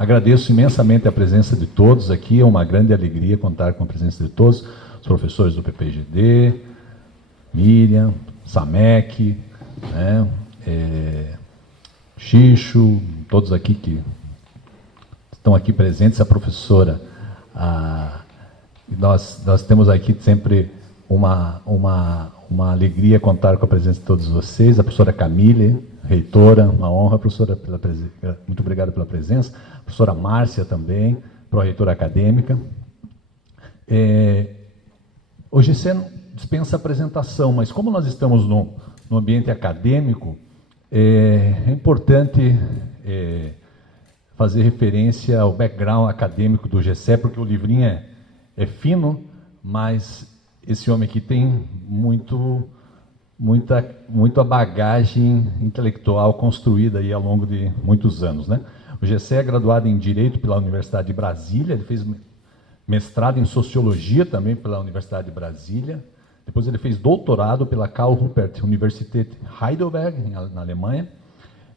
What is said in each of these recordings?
Agradeço imensamente a presença de todos aqui, é uma grande alegria contar com a presença de todos, os professores do PPGD, Miriam, Samek, né, Xixo, todos aqui que estão aqui presentes, a professora. Nós temos aqui sempre uma alegria contar com a presença de todos vocês, a professora Camille, reitora, uma honra, professora, muito obrigado pela presença, a professora Márcia também, pró-reitora acadêmica. O GC dispensa apresentação, mas como nós estamos no ambiente acadêmico, é importante fazer referência ao background acadêmico do GC, porque o livrinho é fino, mas esse homem aqui tem muita bagagem intelectual construída aí ao longo de muitos anos, né? O GC é graduado em Direito pela Universidade de Brasília, ele fez mestrado em Sociologia também pela Universidade de Brasília, depois ele fez doutorado pela Karl Ruppert Universität Heidelberg, na Alemanha,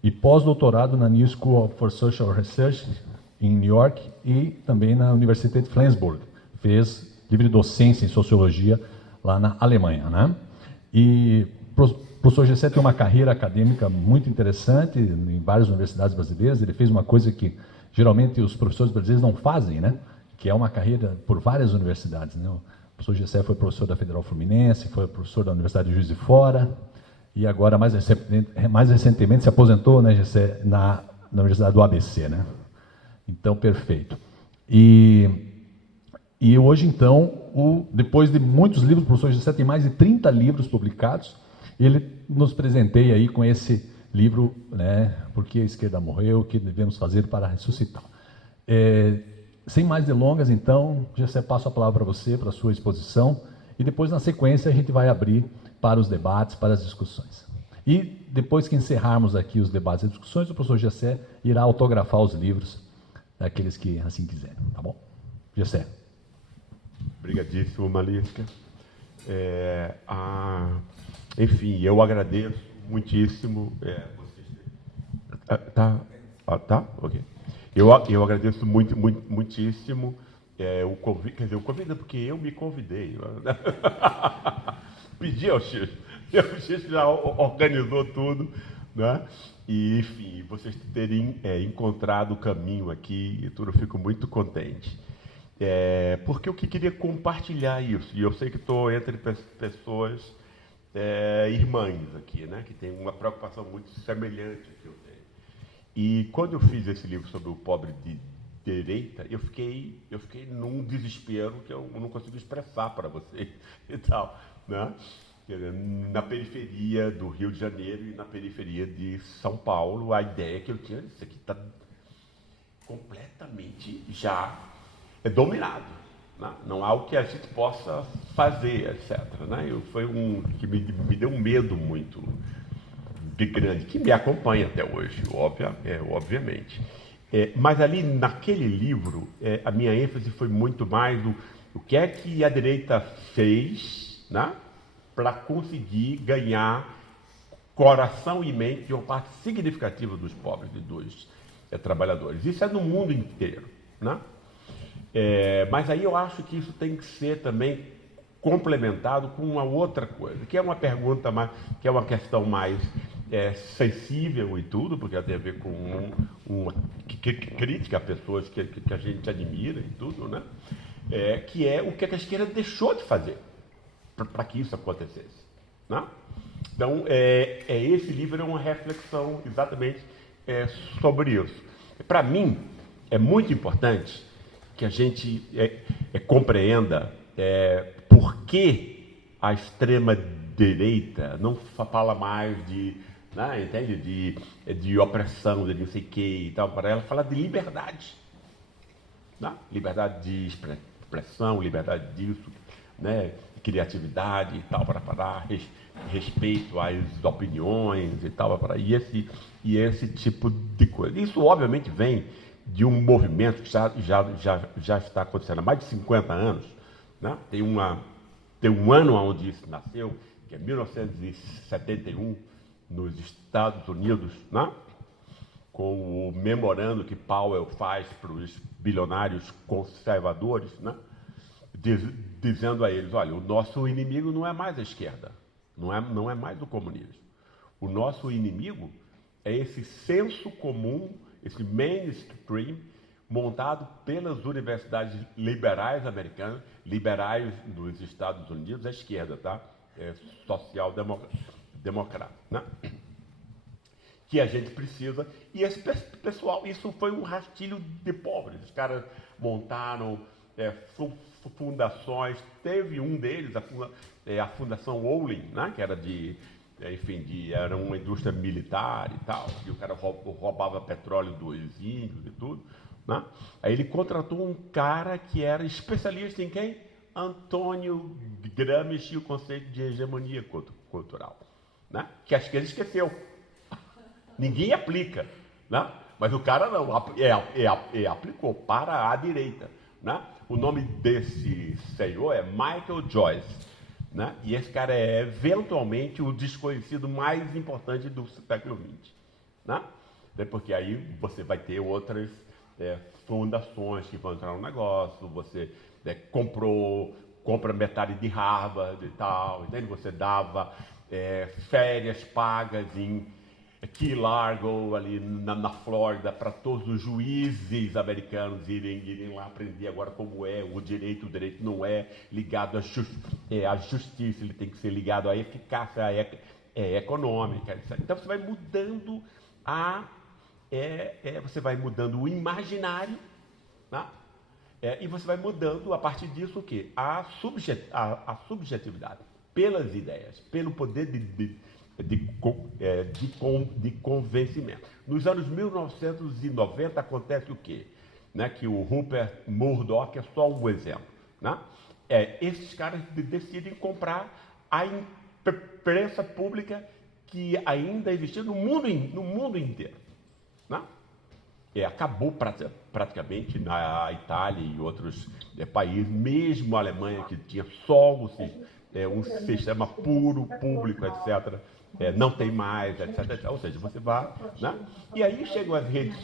e pós-doutorado na New School for Social Research, em New York, e também na Universität Flensburg. Fez livre docência em Sociologia lá na Alemanha, né? E o professor Gessé tem uma carreira acadêmica muito interessante em várias universidades brasileiras. Ele fez uma coisa que geralmente os professores brasileiros não fazem, né? Que é uma carreira por várias universidades, né? O professor Gessé foi professor da Federal Fluminense, foi professor da Universidade de Juiz de Fora, e agora, mais recentemente, se aposentou, né, Gessé, na Universidade do ABC, né? Então, perfeito. E hoje, então, depois de muitos livros, o professor Gessé tem mais de 30 livros publicados, e ele nos presenteia aí com esse livro, né, Por que a Esquerda Morreu, o que devemos fazer para ressuscitar. Sem mais delongas, então, Gessé, passo a palavra para você, para a sua exposição, e depois, na sequência, a gente vai abrir para os debates, para as discussões. E depois que encerrarmos aqui os debates e discussões, o professor Gessé irá autografar os livros daqueles que assim quiserem, tá bom? Gessé. Obrigadíssimo, Malisca. Enfim, eu agradeço muitíssimo. Tá? Ok. Eu agradeço muitíssimo o convite. Quer dizer, o convite é porque eu me convidei. Pedi ao Xixo. O Xixo já organizou tudo, né? E, enfim, vocês terem encontrado o caminho aqui e tudo, eu fico muito contente. Porque eu queria compartilhar isso, e eu sei que estou entre pessoas irmãs aqui, né, que tem uma preocupação muito semelhante que eu tenho. E quando eu fiz esse livro sobre o pobre de direita, eu fiquei num desespero que eu não consigo expressar para vocês e tal, né? Na periferia do Rio de Janeiro e na periferia de São Paulo, a ideia que eu tinha, isso aqui está completamente já dominado, né? Não há o que a gente possa fazer, etc. Né? Foi que me deu um medo muito grande, que me acompanha até hoje, obviamente. Mas ali, naquele livro, a minha ênfase foi muito mais o que é que a direita fez, né, para conseguir ganhar coração e mente de uma parte significativa dos pobres e dos trabalhadores. Isso é no mundo inteiro, né? Mas aí eu acho que isso tem que ser também complementado com uma outra coisa, que é uma pergunta mais, que é uma questão mais sensível e tudo, porque tem a ver com uma crítica a pessoas que a gente admira e tudo, né? Que é o que a esquerda deixou de fazer para que isso acontecesse, né? Então, esse livro é uma reflexão exatamente sobre isso. Para mim, é muito importante que a gente compreenda por que a extrema-direita não fala mais de, né, entende? De opressão, de não sei o que e tal, para ela fala de liberdade, né? Liberdade de expressão, liberdade disso, né? Criatividade e tal, para respeito às opiniões e tal, e esse tipo de coisa. Isso, obviamente, vem de um movimento que já está acontecendo há mais de 50 anos, né? Tem um ano onde isso nasceu, que é 1971, nos Estados Unidos, né? com o memorando que Powell faz para os bilionários conservadores, né? Dizendo a eles, olha, o nosso inimigo não é mais a esquerda, não é mais o comunismo. O nosso inimigo é esse senso comum, esse mainstream, montado pelas universidades liberais americanas, liberais dos Estados Unidos, a esquerda, tá? Social-democrata, né? Que a gente precisa, e esse pessoal, isso foi um rastilho de pobres. Os caras montaram fundações, teve um deles, a Fundação Olin, né, que era era uma indústria militar e tal, e o cara roubava petróleo dos índios e tudo, né? Aí ele contratou um cara que era especialista em quem? Antônio Gramsci e o conceito de hegemonia cultural, né? Que acho que ele esqueceu. Ninguém aplica, né? Mas o cara não, aplicou para a direita, né? O nome desse senhor é Michael Joyce, né? E esse cara é eventualmente o desconhecido mais importante do século XX, né? Porque aí você vai ter outras fundações que vão entrar no negócio, você compra metade de Harvard e tal, entende? Você dava férias pagas em Key Largo, ali na Flórida, para todos os juízes americanos irem lá aprender agora como é o direito. O direito não é ligado à justiça, ele tem que ser ligado à eficácia econômica, etc. Então você vai mudando você vai mudando o imaginário, né? E você vai mudando a partir disso o quê? A subjetividade, pelas ideias, pelo poder de convencimento. Nos anos 1990 acontece o quê? Né? Que o Rupert Murdoch é só um exemplo, né? Esses caras decidem comprar a imprensa pública que ainda existia no mundo inteiro, né? Acabou praticamente na Itália e outros países, mesmo a Alemanha, que tinha só um sistema puro, público, etc. Não tem mais, etc. Ou seja, você vai, né? E aí chegam as redes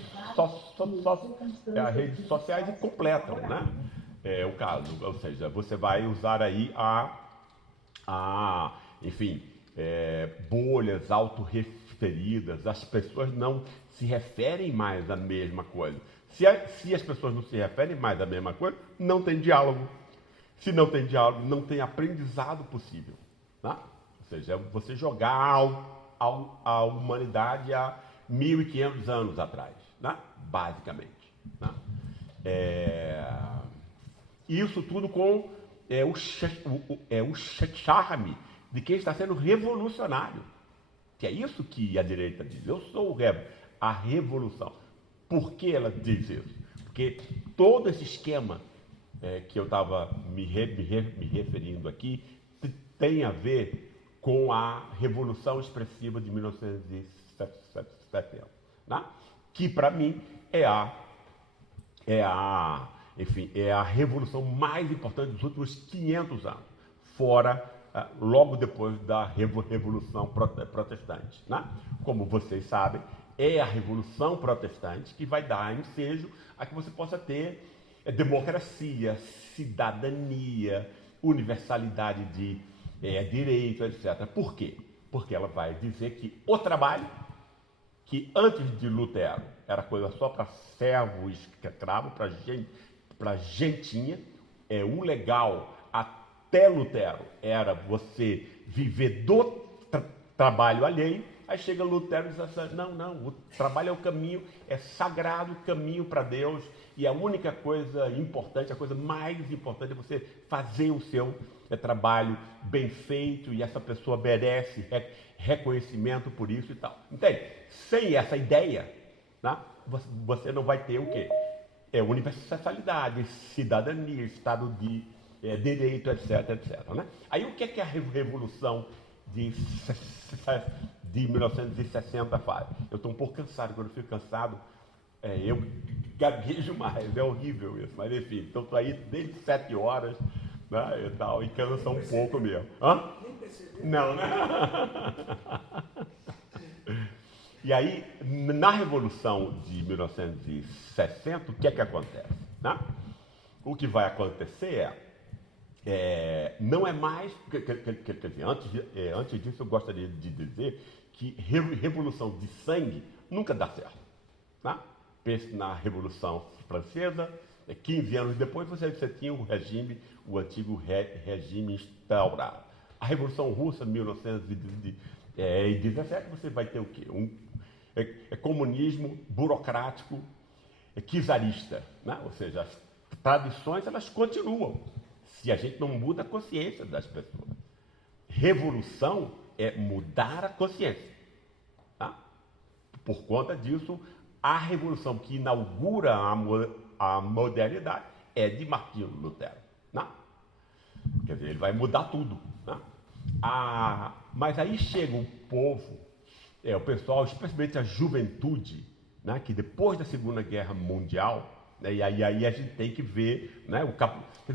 sociais e completam, né? O caso. Ou seja, você vai usar aí enfim, bolhas autorreferidas, as pessoas não se referem mais à mesma coisa. Se as pessoas não se referem mais à mesma coisa, não tem diálogo. Se não tem diálogo, não tem aprendizado possível, né? Ou seja, é você jogar a humanidade há 1.500 anos atrás, né? Basicamente, né? Isso tudo com o charme de quem está sendo revolucionário, que é isso que a direita diz. Eu sou a revolução. Por que ela diz isso? Porque todo esse esquema que eu estava me referindo aqui tem a ver com a Revolução Expressiva de 1970, né? Que para mim enfim, é a revolução mais importante dos últimos 500 anos, fora logo depois da Revolução Protestante, né? Como vocês sabem, é a Revolução Protestante que vai dar ensejo a que você possa ter democracia, cidadania, universalidade de direito, etc. Por quê? Porque ela vai dizer que o trabalho, que antes de Lutero era coisa só para servo, escravo, para gentinha, o legal até Lutero era você viver do trabalho alheio. Aí chega Lutero e diz assim, não, o trabalho é o caminho, é sagrado caminho para Deus, e a única coisa importante, a coisa mais importante é você fazer o seu trabalho bem feito, e essa pessoa merece reconhecimento por isso e tal. Entende? Sem essa ideia, né, você não vai ter o quê? Universalidade, cidadania, estado de direito, etc. Né? Aí o que é a revolução de 1960 faz? Eu estou um pouco cansado, quando eu fico cansado, eu gaguejo mais, é horrível isso, mas enfim, então estou aí desde 7 horas, né, e tal, e cansa um pouco mesmo. Hã? Não, né? E aí, na Revolução de 1960, o que é que acontece? Né? O que vai acontecer não é mais... Quer dizer, antes disso, eu gostaria de dizer que revolução de sangue nunca dá certo. Tá? Pense na Revolução Francesa, 15 anos depois você tinha o antigo regime instaurado. A Revolução Russa, 1917, você vai ter o quê? Comunismo burocrático, czarista. Né? Ou seja, as tradições elas continuam, se a gente não muda a consciência das pessoas. Revolução é mudar a consciência. Tá? Por conta disso, a revolução que inaugura a modernidade é de Martinho Lutero. Né? Quer dizer, ele vai mudar tudo. Né? Mas aí chega o povo, o pessoal, especialmente a juventude, né, que depois da Segunda Guerra Mundial, né, e aí a gente tem que ver, né, o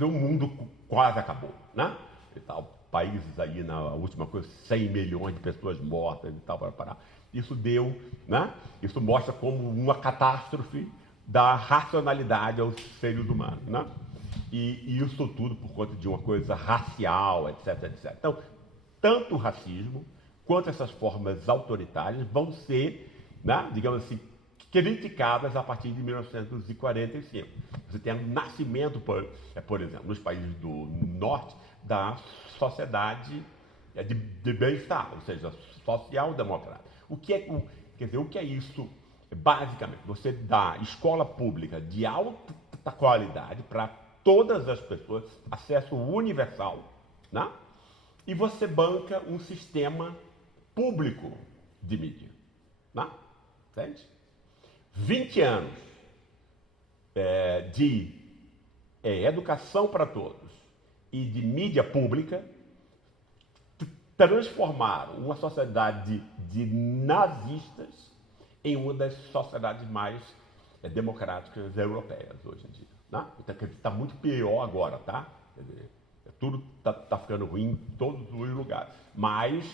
mundo quase acabou. Né? E tal, países aí, na última coisa, 100 milhões de pessoas mortas e tal, para parar. Isso deu, né, isso mostra como uma catástrofe da racionalidade aos seres humanos. Né? E isso tudo por conta de uma coisa racial, etc, etc. Então, tanto o racismo quanto essas formas autoritárias vão ser, né, digamos assim, criticadas a partir de 1945. Você tem o nascimento, por exemplo, nos países do norte, da sociedade de bem-estar, ou seja, social-democrata. Quer dizer, o que é isso? Basicamente, você dá escola pública de alta qualidade para todas as pessoas, acesso universal, né? E você banca um sistema público de mídia. Né? Entende? 20 anos de educação para todos e de mídia pública transformaram uma sociedade de nazistas em uma das sociedades mais democráticas europeias hoje em dia. Né? Então, está muito pior agora, tá? Quer dizer, tudo está ficando ruim em todos os lugares. Mas,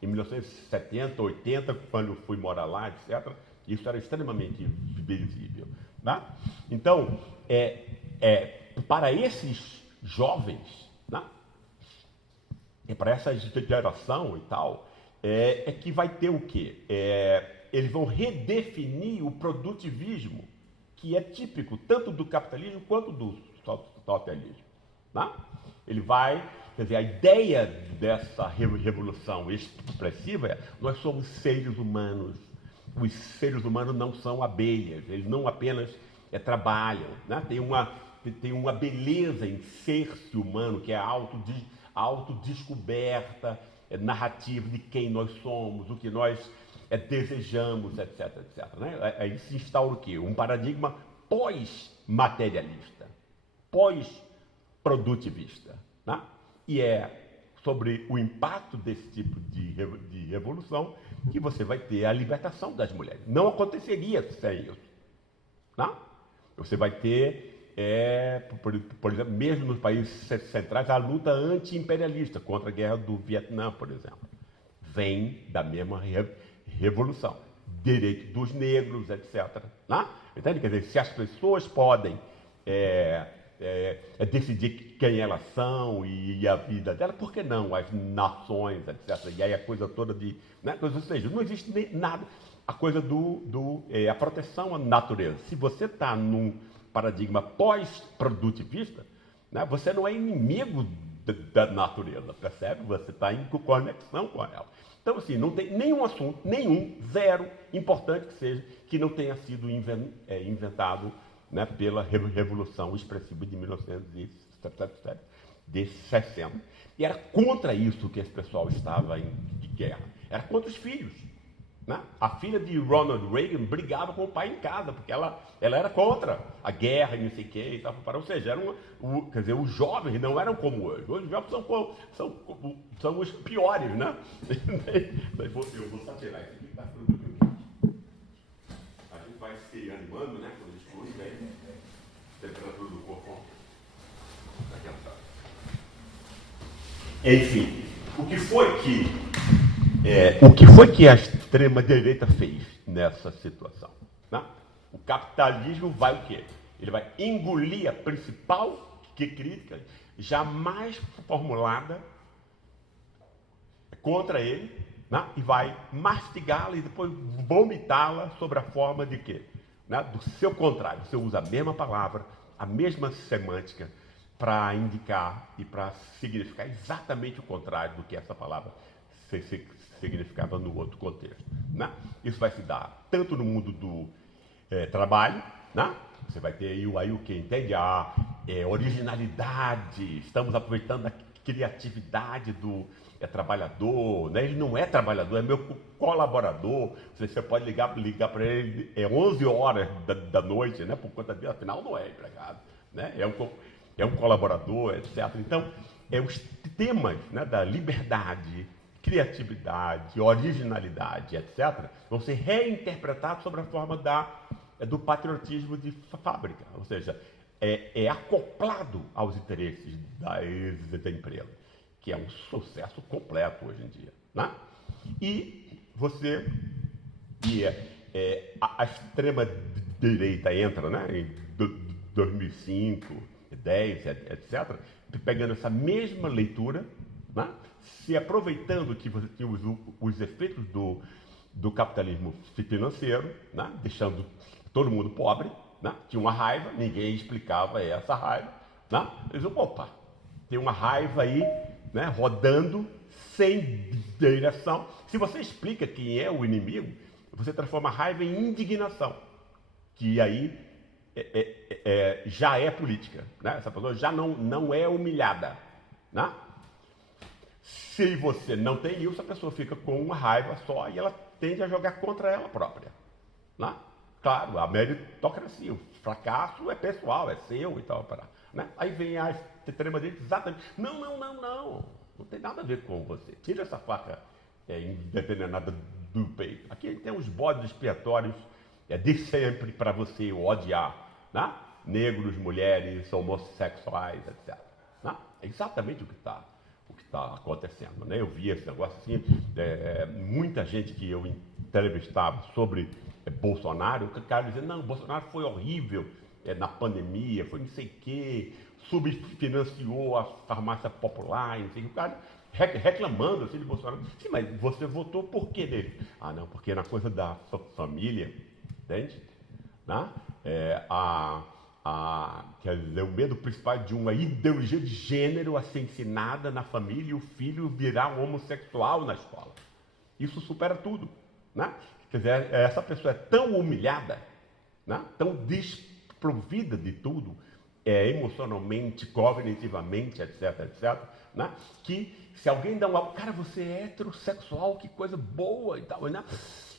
em 1970, 80, quando eu fui morar lá, etc., isso era extremamente visível. Né? Então, para esses jovens, né? E para essa geração e tal, que vai ter o quê? Eles vão redefinir o produtivismo, que é típico tanto do capitalismo quanto do socialismo. Né? Ele vai, quer dizer, a ideia dessa revolução expressiva é: nós somos seres humanos. Os seres humanos não são abelhas, eles não apenas trabalham. Né? Tem uma beleza em ser-se humano, que é a autodescoberta narrativa de quem nós somos, o que nós desejamos, etc, etc. Né? Aí se instaura o quê? Um paradigma pós-materialista, pós-produtivista. Né? E é sobre o impacto desse tipo de revolução que você vai ter a libertação das mulheres. Não aconteceria sem isso. Né? Você vai ter, por exemplo, mesmo nos países centrais, a luta anti-imperialista contra a guerra do Vietnã, por exemplo. Vem da mesma revolução. Direito dos negros, etc. Né? Entende? Quer dizer, se as pessoas podem decidir quem elas são e a vida delas, por que não as nações, etc. E aí a coisa toda de... Né? Ou seja, não existe nem nada. A coisa a proteção à natureza. Se você está num paradigma pós-produtivista, né, você não é inimigo da natureza, percebe? Você está em conexão com ela. Então, assim, não tem nenhum assunto, zero, importante que seja, que não tenha sido inventado, né, pela Revolução Expressiva de 1960. E era contra isso que esse pessoal estava em guerra. Era contra os filhos. Né? A filha de Ronald Reagan brigava com o pai em casa, porque ela era contra a guerra e não sei o que. E tal, ou seja, quer dizer, os jovens não eram como hoje. Hoje os jovens são os piores, né? Eu vou só tirar isso aqui, tá tudo bem. A gente vai se animando, né? Quando a gente consegue, temperatura do corpo. Daqui a pouco. Enfim, o que foi que a extrema-direita fez? nessa situação. Né? O capitalismo vai o quê? Ele vai engolir a principal crítica jamais formulada contra ele, né? E vai mastigá-la e depois vomitá-la sobre a forma de quê? Né? Do seu contrário. Você usa a mesma palavra, a mesma semântica para indicar e para significar exatamente o contrário do que essa palavra significava no outro contexto. Né? Isso vai se dar tanto no mundo do trabalho, né? Você vai ter aí o que entende a originalidade, estamos aproveitando a criatividade do trabalhador, né? Ele não é trabalhador, é meu colaborador. Você pode ligar para ele 11 horas da noite, né? Por conta dele, afinal não é empregado, né? É um colaborador, etc. Então, os temas, né, da liberdade, criatividade, originalidade, etc., vão ser reinterpretados sobre a forma do patriotismo de fábrica, ou seja, acoplado aos interesses da empresa, que é um sucesso completo hoje em dia. Né? E a extrema-direita entra, né, em 2005, 10, etc., pegando essa mesma leitura, né, se aproveitando que você tinha os efeitos do capitalismo financeiro, né, deixando todo mundo pobre, né, tinha uma raiva, ninguém explicava essa raiva. Né, eles diziam, opa, tem uma raiva aí, né, rodando sem direção. Se você explica quem é o inimigo, você transforma a raiva em indignação, que aí já é política. Né? Essa pessoa já não é humilhada. Né? Se você não tem isso, a pessoa fica com uma raiva só e ela tende a jogar contra ela própria. Né? Claro, a meritocracia, o fracasso é pessoal, é seu e tal. Né? Aí vem a extrema-direita exatamente. Não tem nada a ver com você. Tira essa faca envenenada do peito. Aqui tem os bodes expiatórios de sempre para você odiar. Né? Negros, mulheres, homossexuais, etc. Né? É exatamente o que está acontecendo. Né? Eu vi esse negócio assim, muita gente que eu entrevistava sobre Bolsonaro, o cara dizia, não, Bolsonaro foi horrível na pandemia, foi não sei o quê, subfinanciou a farmácia popular, não sei o que, o cara reclamando assim de Bolsonaro. Sim, mas você votou por quê dele? Ah, não, porque na coisa da família, entende? Né? Quer dizer, o medo principal de uma ideologia de gênero a ser ensinada na família e o filho virar um homossexual na escola. Isso supera tudo. Né? Quer dizer, essa pessoa é tão humilhada, né? Tão desprovida de tudo, emocionalmente, cognitivamente, etc., né? Que se alguém dá cara, você é heterossexual, que coisa boa e tal, né?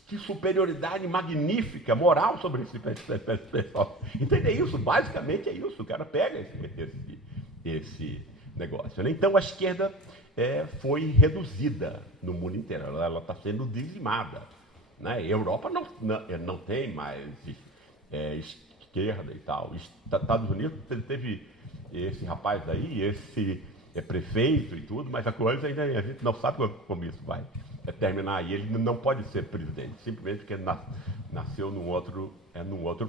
Que superioridade magnífica, moral sobre esse pessoal. Entende isso? Basicamente é isso. O cara pega esse negócio. Né? Então a esquerda foi reduzida no mundo inteiro. Ela está sendo dizimada. Né? A Europa não tem mais esquerda e tal. Estados Unidos teve esse rapaz aí, esse prefeito e tudo, mas a coisa ainda a gente não sabe como isso vai terminar. E ele não pode ser presidente, simplesmente porque nasceu num outro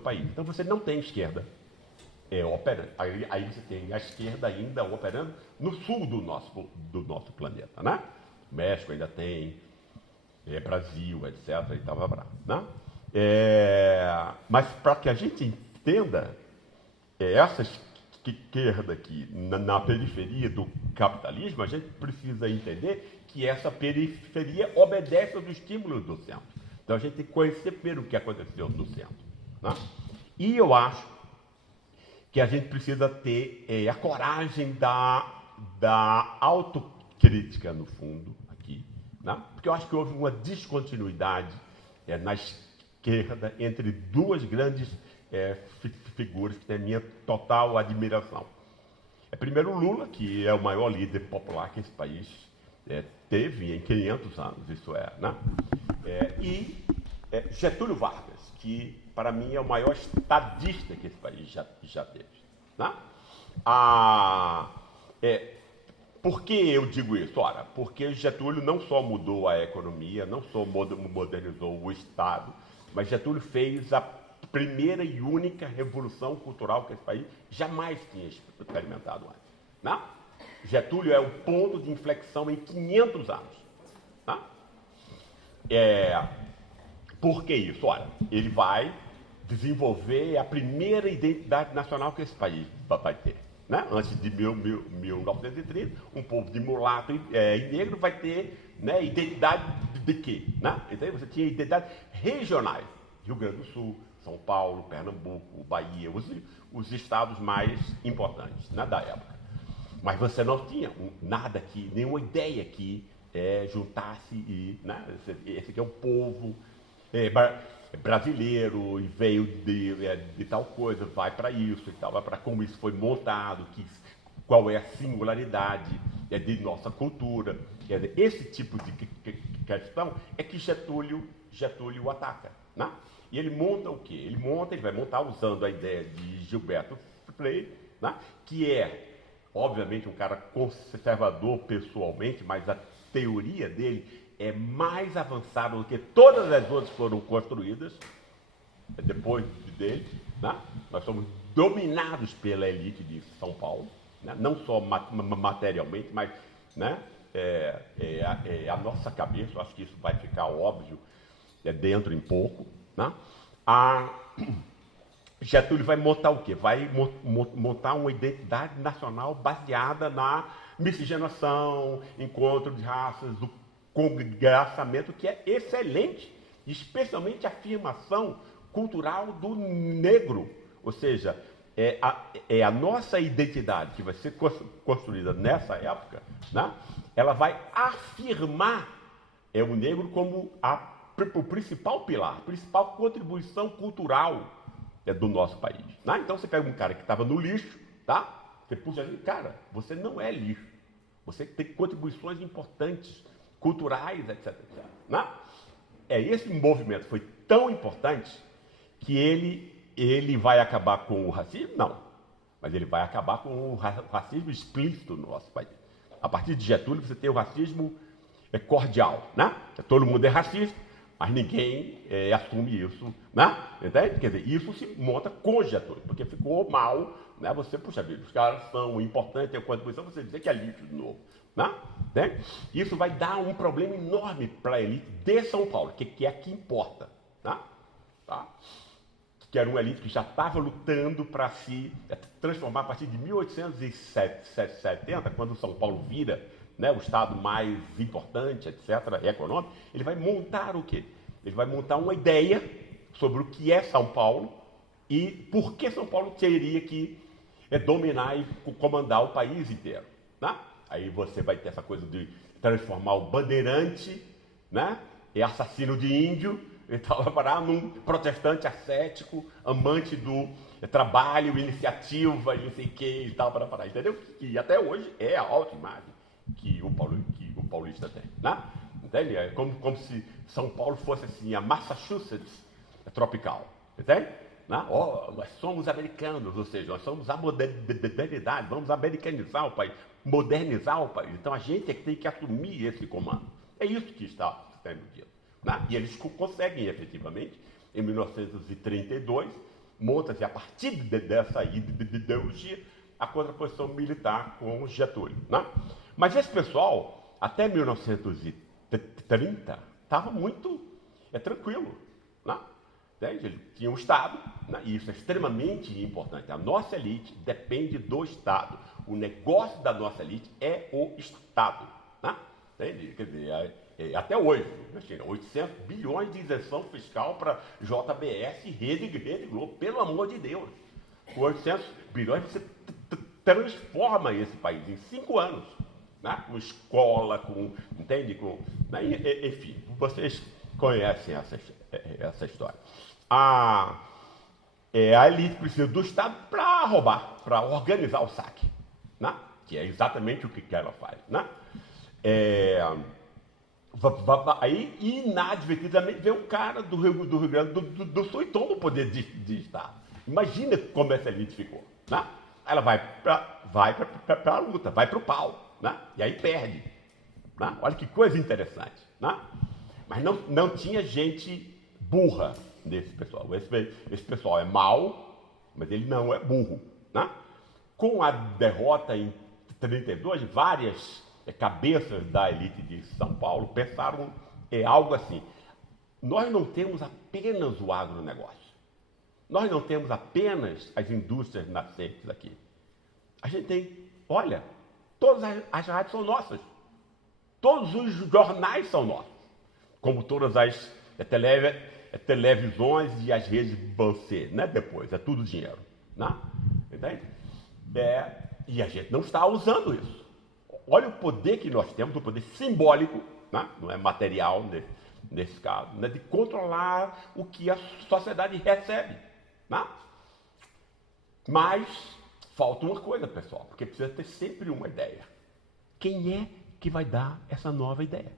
país. Então você não tem esquerda operando. Aí você tem a esquerda ainda operando no sul do nosso planeta. Né? O México ainda tem, Brasil, etc. E tal, né? Mas para que a gente entenda essa esquerda aqui na periferia do capitalismo, a gente precisa entender que essa periferia obedece aos estímulos do centro. Então a gente tem que conhecer primeiro o que aconteceu no centro. Né? E eu acho que a gente precisa ter a coragem da autocrítica, no fundo, aqui. Né? Porque eu acho que houve uma descontinuidade na esquerda entre duas grandes figuras que têm minha total admiração. Primeiro o Lula, que é o maior líder popular que esse país teve em 500 anos, isso é. Né? E Getúlio Vargas, que para mim é o maior estadista que esse país já teve. Né? Por que eu digo isso? Ora, porque Getúlio não só mudou a economia, não só modernizou o Estado, mas Getúlio fez a primeira e única revolução cultural que esse país jamais tinha experimentado antes. Né? Getúlio é o ponto de inflexão em 500 anos. Né? Por que isso? Olha, ele vai desenvolver a primeira identidade nacional que esse país vai ter. Né? Antes de 1930, um povo de mulato e negro vai ter, né, identidade de quê? Né? Então você tinha identidades regionais. Rio Grande do Sul, São Paulo, Pernambuco, Bahia, os estados mais importantes, né, da época. Mas você não tinha nada aqui, nenhuma ideia que juntasse e, né, esse aqui é o povo brasileiro e veio de tal coisa, vai para isso e tal, vai para como isso foi montado, qual é a singularidade de nossa cultura. Quer dizer, esse tipo de questão é que Getúlio ataca. Né? E ele monta o quê? Ele vai montar usando a ideia de Gilberto Freire, né? Que é, obviamente, um cara conservador pessoalmente, mas a teoria dele é mais avançada do que todas as outras que foram construídas depois dele. Né? Nós somos dominados pela elite de São Paulo, né? Não só materialmente, mas, né, a nossa cabeça. Eu acho que isso vai ficar óbvio dentro em pouco. Né? Getúlio vai montar o quê? Vai montar uma identidade nacional baseada na miscigenação, encontro de raças, o congraçamento, que é excelente, especialmente a afirmação cultural do negro. Ou seja, a nossa identidade que vai ser construída nessa época, né? Ela vai afirmar o negro como o principal pilar, a principal contribuição cultural do nosso país. Né? Então você pega um cara que estava no lixo, tá? Você puxa ali, cara, você não é lixo. Você tem contribuições importantes, culturais, etc. etc. Né? Esse movimento foi tão importante que ele vai acabar com o racismo? Não. Mas ele vai acabar com o racismo explícito no nosso país. A partir de Getúlio você tem o racismo cordial. Né? Todo mundo é racista, mas ninguém assume isso, né? Entende? Quer dizer, isso se monta com Getúlio, porque ficou mal, né? Você, puxa vida, os caras são importantes, tem contribuição, você dizer que é lixo de novo, né? Isso vai dar um problema enorme para a elite de São Paulo, que é a que importa, né? Tá? Que era uma elite que já estava lutando para se transformar a partir de 1870, quando São Paulo vira, né, o estado mais importante, etc., econômico. Ele vai montar o quê? Ele vai montar uma ideia sobre o que é São Paulo e por que São Paulo teria que dominar e comandar o país inteiro. Né? Aí você vai ter essa coisa de transformar o bandeirante, né, assassino de índio, e tal, vai parar num protestante ascético, amante do trabalho, iniciativa, e não sei o que e tal, para parar, entendeu? E até hoje é a autoimagem que o paulista tem, né? Entende? É como se São Paulo fosse assim, a Massachusetts tropical, entende? Né? Nós somos americanos, ou seja, nós somos a modernidade, vamos americanizar o país, modernizar o país. Então a gente é que tem que assumir esse comando. É isso que está sendo dito. Né? E eles conseguem efetivamente, em 1932, monta-se a partir dessa ideologia a contraposição militar com Getúlio. Né? Mas esse pessoal, até 1930, estava muito tranquilo. Né? Ele tinha um Estado, né? E isso é extremamente importante. A nossa elite depende do Estado. O negócio da nossa elite é o Estado. Né? Entende? Quer dizer, até hoje, 800 bilhões de isenção fiscal para JBS, Rede Globo, pelo amor de Deus. Com 800 bilhões você transforma esse país em 5 anos, né? Com escola, entende? Né? Enfim, vocês conhecem essa história. A elite precisa do Estado para roubar, para organizar o saque, né? Que é exatamente o que ela faz. Né? Aí, inadvertidamente, vem um cara do Rio Grande do Sul e toma o poder de Estado. Imagina como essa elite ficou. Né? Ela vai para a luta, vai para o pau. Né? E aí perde. Né? Olha que coisa interessante. Né? Mas não tinha gente burra desse pessoal. Esse pessoal é mau, mas ele não é burro. Né? Com a derrota em 32, várias cabeças da elite de São Paulo pensaram algo assim: nós não temos apenas o agronegócio, nós não temos apenas as indústrias nascentes aqui. A gente tem, olha, todas as rádios são nossas, todos os jornais são nossos, como todas as televisões e as redes vão ser, né? Depois, é tudo dinheiro. Né? Entende? E a gente não está usando isso. Olha o poder que nós temos, o poder simbólico, né? Não é material nesse caso, né? De controlar o que a sociedade recebe. Né? Mas falta uma coisa, pessoal, porque precisa ter sempre uma ideia. Quem é que vai dar essa nova ideia?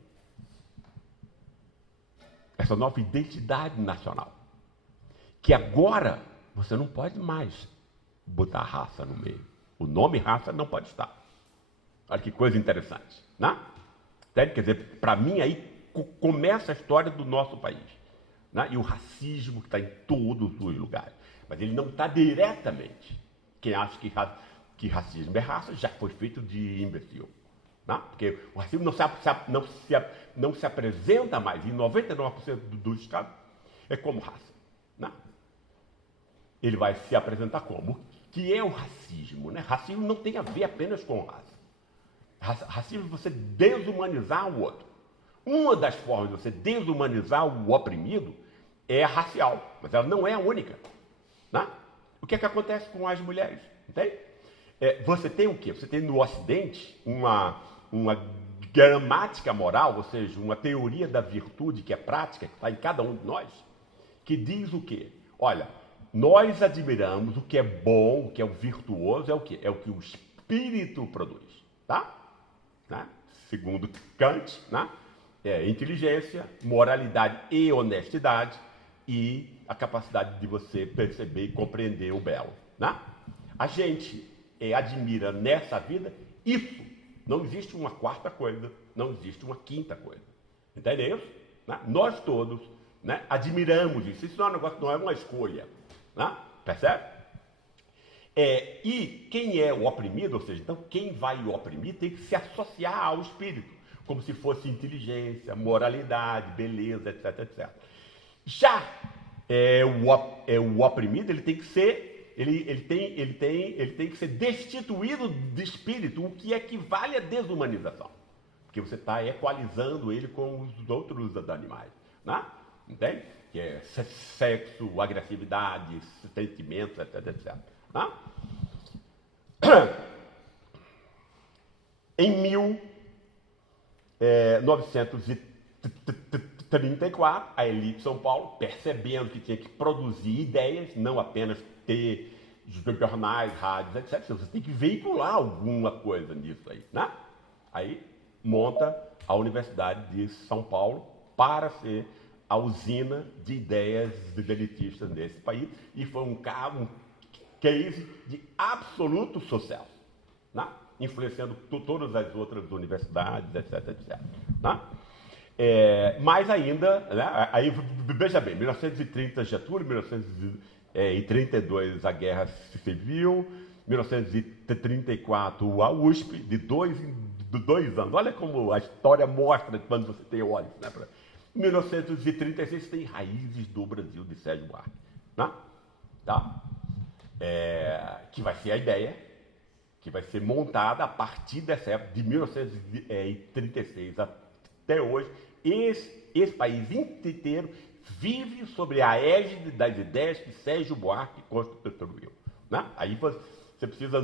Essa nova identidade nacional. Que agora você não pode mais botar raça no meio. O nome raça não pode estar. Olha que coisa interessante. Né? Quer dizer, para mim aí começa a história do nosso país. Né? E o racismo que está em todos os lugares. Mas ele não está diretamente. Quem acha que racismo é raça já foi feito de imbecil. Né? Porque o racismo não se apresenta mais em 99% dos casos é como raça. Né? Ele vai se apresentar como? O que é o racismo? Né? Racismo não tem a ver apenas com raça. Racismo é você desumanizar o outro. Uma das formas de você desumanizar o oprimido é a racial, mas ela não é a única. Né? O que é que acontece com as mulheres? Entende? Você tem o quê? Você tem no Ocidente uma gramática moral, ou seja, uma teoria da virtude que é prática, que está em cada um de nós, que diz o quê? Olha, nós admiramos o que é bom, o que é o virtuoso, é o quê? É o que o espírito produz. Tá? Né? Segundo Kant, né? Inteligência, moralidade e honestidade e a capacidade de você perceber e compreender o belo. Né? A gente admira nessa vida isso. Não existe uma quarta coisa, não existe uma quinta coisa. Entendeu? Né? Nós todos, né, admiramos isso. Isso não é um negócio, não é uma escolha. Né? Percebe? E quem é o oprimido, ou seja, então quem vai o oprimir tem que se associar ao espírito, como se fosse inteligência, moralidade, beleza, etc, etc. Já o oprimido, ele tem que ser, ele tem que ser destituído de espírito, o que equivale à desumanização, porque você está equalizando ele com os outros animais, né? Entende? Que é sexo, agressividade, sentimentos, etc, etc. Né? Em 1934, a elite de São Paulo, percebendo que tinha que produzir ideias, não apenas ter jornais, rádios, etc. Você tem que veicular alguma coisa nisso aí, né? Aí monta a Universidade de São Paulo para ser a usina de ideias elitistas nesse país, e foi um case de absoluto sucesso, né? Influenciando todas as outras universidades, etc, etc. Né? Mais ainda, né? Aí, veja bem, 1930 Getúlio, 1932 a Guerra Civil, 1934 a USP, de dois anos. Olha como a história mostra quando você tem olhos. Né? 1936 tem Raízes do Brasil, de Sérgio Buarque. Né? Tá? Que vai ser a ideia, que vai ser montada a partir dessa época, de 1936 até hoje. Esse país inteiro vive sobre a égide das ideias que Sérgio Buarque construiu. Né? Aí você precisa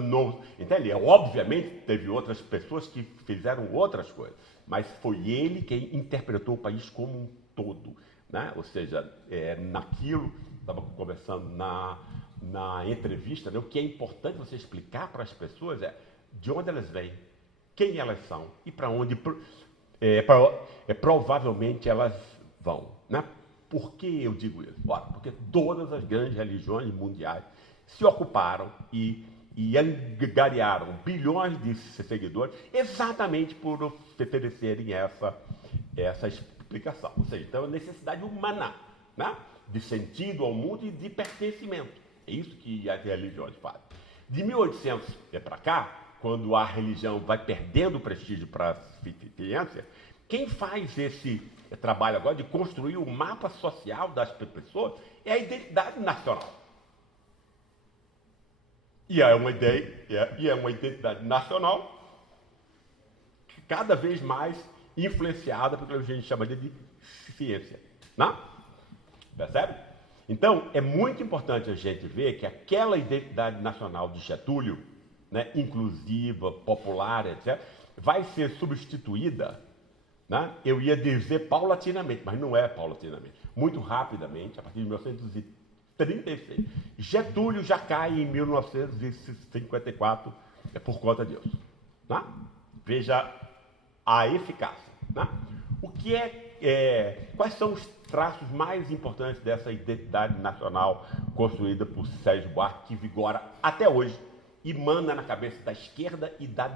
entender. Obviamente, teve outras pessoas que fizeram outras coisas, mas foi ele quem interpretou o país como um todo. Né? Ou seja, naquilo, estava conversando na entrevista, né? O que é importante você explicar para as pessoas é de onde elas vêm, quem elas são e para onde provavelmente elas vão. Né? Por que eu digo isso? Ora, porque todas as grandes religiões mundiais se ocuparam e angariaram bilhões de seguidores exatamente por oferecerem essa explicação. Ou seja, então é necessidade humana, né? de sentido ao mundo e de pertencimento. É isso que as religiões fazem. De 1800 para cá, quando a religião vai perdendo o prestígio para a ciência, quem faz esse trabalho agora de construir o mapa social das pessoas é a identidade nacional. E é uma identidade nacional cada vez mais influenciada pelo que a gente chama de ciência. Não? Percebe? Então, é muito importante a gente ver que aquela identidade nacional de Getúlio, né, inclusiva, popular, etc., vai ser substituída, né, eu ia dizer paulatinamente, mas não é paulatinamente, muito rapidamente, a partir de 1936. Getúlio já cai em 1954 por conta disso. Né? Veja a eficácia. Né? Quais são os traços mais importantes dessa identidade nacional construída por Sérgio Buarque, que vigora até hoje e manda na cabeça da esquerda e da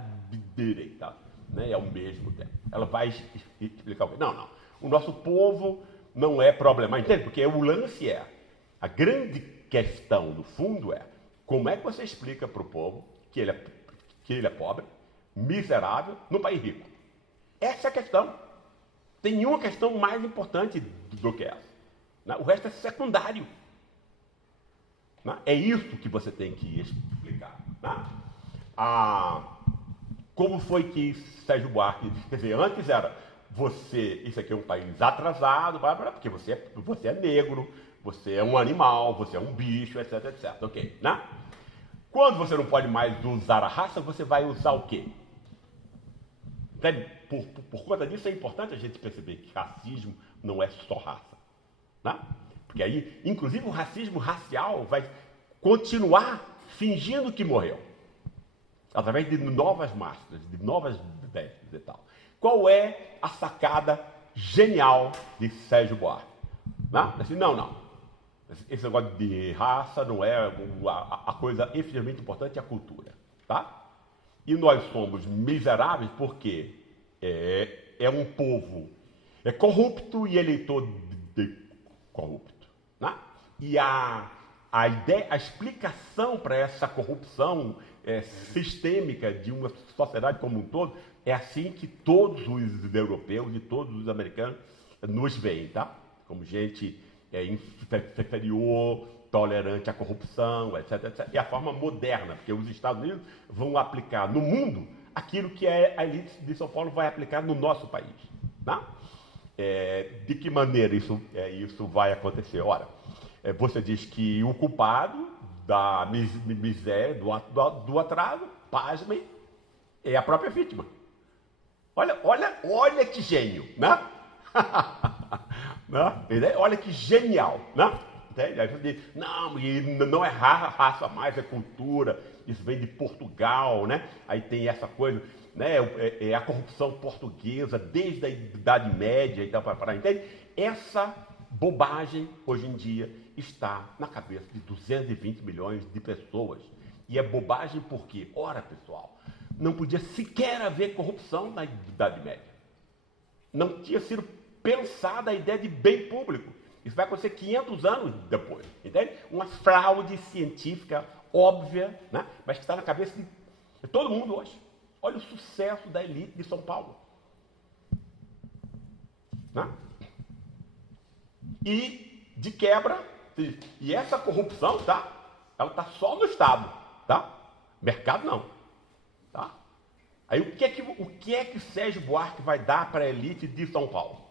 direita, né, ao mesmo tempo? Ela vai explicar o quê? Não. O nosso povo não é problema. Entende? Porque o lance a grande questão, no fundo, como é que você explica para o povo que ele é pobre, miserável, num país rico? Essa é a questão. Tem nenhuma questão mais importante do que essa. Né? O resto é secundário. Né? É isso que você tem que explicar. Né? Como foi que Sérgio Buarque... Quer dizer, antes era isso aqui é um país atrasado, porque você é negro, você é um animal, você é um bicho, etc, etc. Ok, né? Quando você não pode mais usar a raça, você vai usar o quê? Por conta disso é importante a gente perceber que racismo não é só raça. Né? Porque aí, inclusive, o racismo racial vai continuar fingindo que morreu. Através de novas máscaras, de novas vestes e tal. Qual é a sacada genial de Sérgio Buarque? Né? Assim, não. Esse negócio de raça não é a coisa efetivamente importante, é a cultura. Tá? E nós somos miseráveis porque é um povo corrupto e eleitor de corrupto. Né? E a explicação para essa corrupção sistêmica de uma sociedade como um todo é assim que todos os europeus e todos os americanos nos veem, tá? Como gente inferior, tolerante à corrupção, etc, etc. E a forma moderna, porque os Estados Unidos vão aplicar no mundo aquilo que a elite de São Paulo vai aplicar no nosso país. Tá? De que maneira isso vai acontecer? Ora, você diz que o culpado da miséria, do atraso, pasmem, é a própria vítima. Olha que gênio, né? Né? Olha que genial, né? Aí você diz, não é raça mais, é cultura, isso vem de Portugal, né? Aí tem essa coisa, né? É a corrupção portuguesa desde a Idade Média e tal, entende? Essa bobagem, hoje em dia, está na cabeça de 220 milhões de pessoas. E é bobagem porque, ora, pessoal, não podia sequer haver corrupção na Idade Média. Não tinha sido pensada a ideia de bem público. Isso vai acontecer 500 anos depois, entende? Uma fraude científica óbvia, né? Mas que está na cabeça de todo mundo hoje. Olha o sucesso da elite de São Paulo. Né? E, de quebra, e essa corrupção, tá? Ela está só no Estado, tá? Mercado não. Tá? Aí o que é que Sérgio Buarque vai dar para a elite de São Paulo?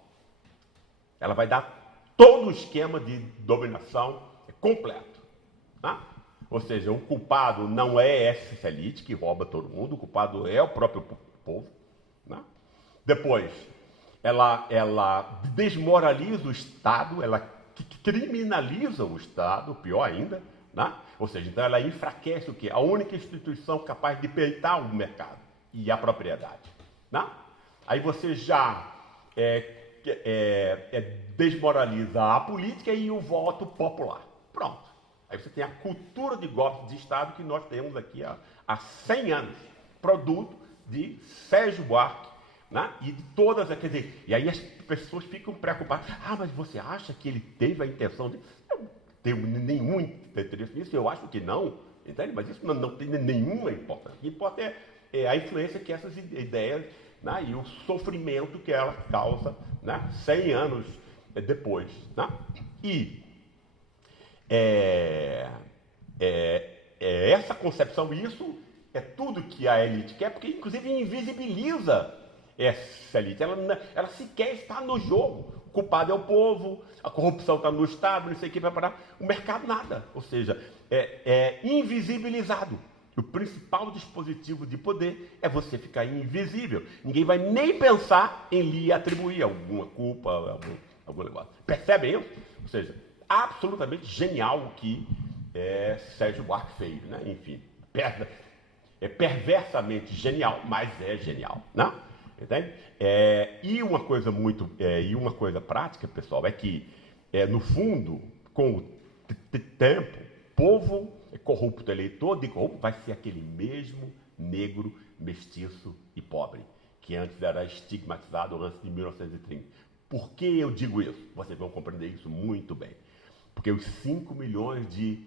Ela vai dar todo o esquema de dominação completo. Tá? Ou seja, o culpado não é essa elite que rouba todo mundo, o culpado é o próprio povo. Né? Depois, ela desmoraliza o Estado, ela criminaliza o Estado, pior ainda. Né? Ou seja, então ela enfraquece o quê? A única instituição capaz de peitar o mercado e a propriedade. Né? Aí você já desmoraliza a política e o voto popular. Pronto. Aí você tem a cultura de golpe de Estado que nós temos aqui há 100 anos. Produto de Sérgio Buarque, né? E de todas, quer dizer, e aí as pessoas ficam preocupadas. Mas você acha que ele teve a intenção de... tem nenhum interesse nisso? Eu acho que não, entende? Mas isso não tem nenhuma importância. O que importa é a influência que essas ideias, né, e o sofrimento que ela causa, né, 100 anos depois. Né? E essa concepção, isso é tudo que a elite quer, porque inclusive invisibiliza essa elite. Ela sequer está no jogo. O culpado é o povo, a corrupção está no Estado, não sei o que vai parar. O mercado nada. Ou seja, é invisibilizado. O principal dispositivo de poder é você ficar invisível. Ninguém vai nem pensar em lhe atribuir alguma culpa, algum negócio. Percebem isso? Ou seja, absolutamente genial o que Sérgio Buarque fez, né? Enfim, é perversamente genial, mas é genial, né? Entende? E uma coisa prática, pessoal, é que no fundo, com o tempo, povo corrupto, eleitor de corrupto, vai ser aquele mesmo negro, mestiço e pobre, que antes era estigmatizado antes de 1930. Por que eu digo isso? Vocês vão compreender isso muito bem. Porque os 5 milhões de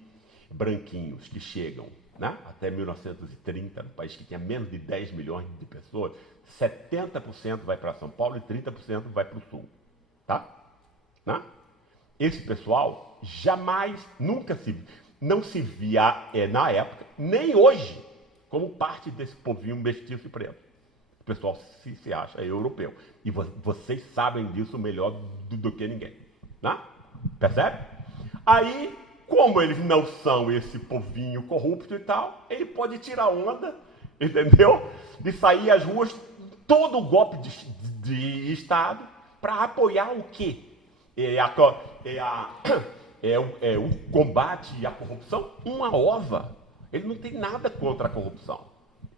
branquinhos que chegam, né, até 1930, no país que tinha menos de 10 milhões de pessoas, 70% vai para São Paulo e 30% vai para o Sul. Tá? Né? Esse pessoal jamais, não se via na época, nem hoje, como parte desse povinho mestiço e preto. O pessoal se acha europeu. E vocês sabem disso melhor do que ninguém. Né? Percebe? Aí, como eles não são esse povinho corrupto e tal, ele pode tirar onda, entendeu? De sair às ruas, todo o golpe de Estado, para apoiar o quê? O combate à corrupção? Uma ova. Ele não tem nada contra a corrupção.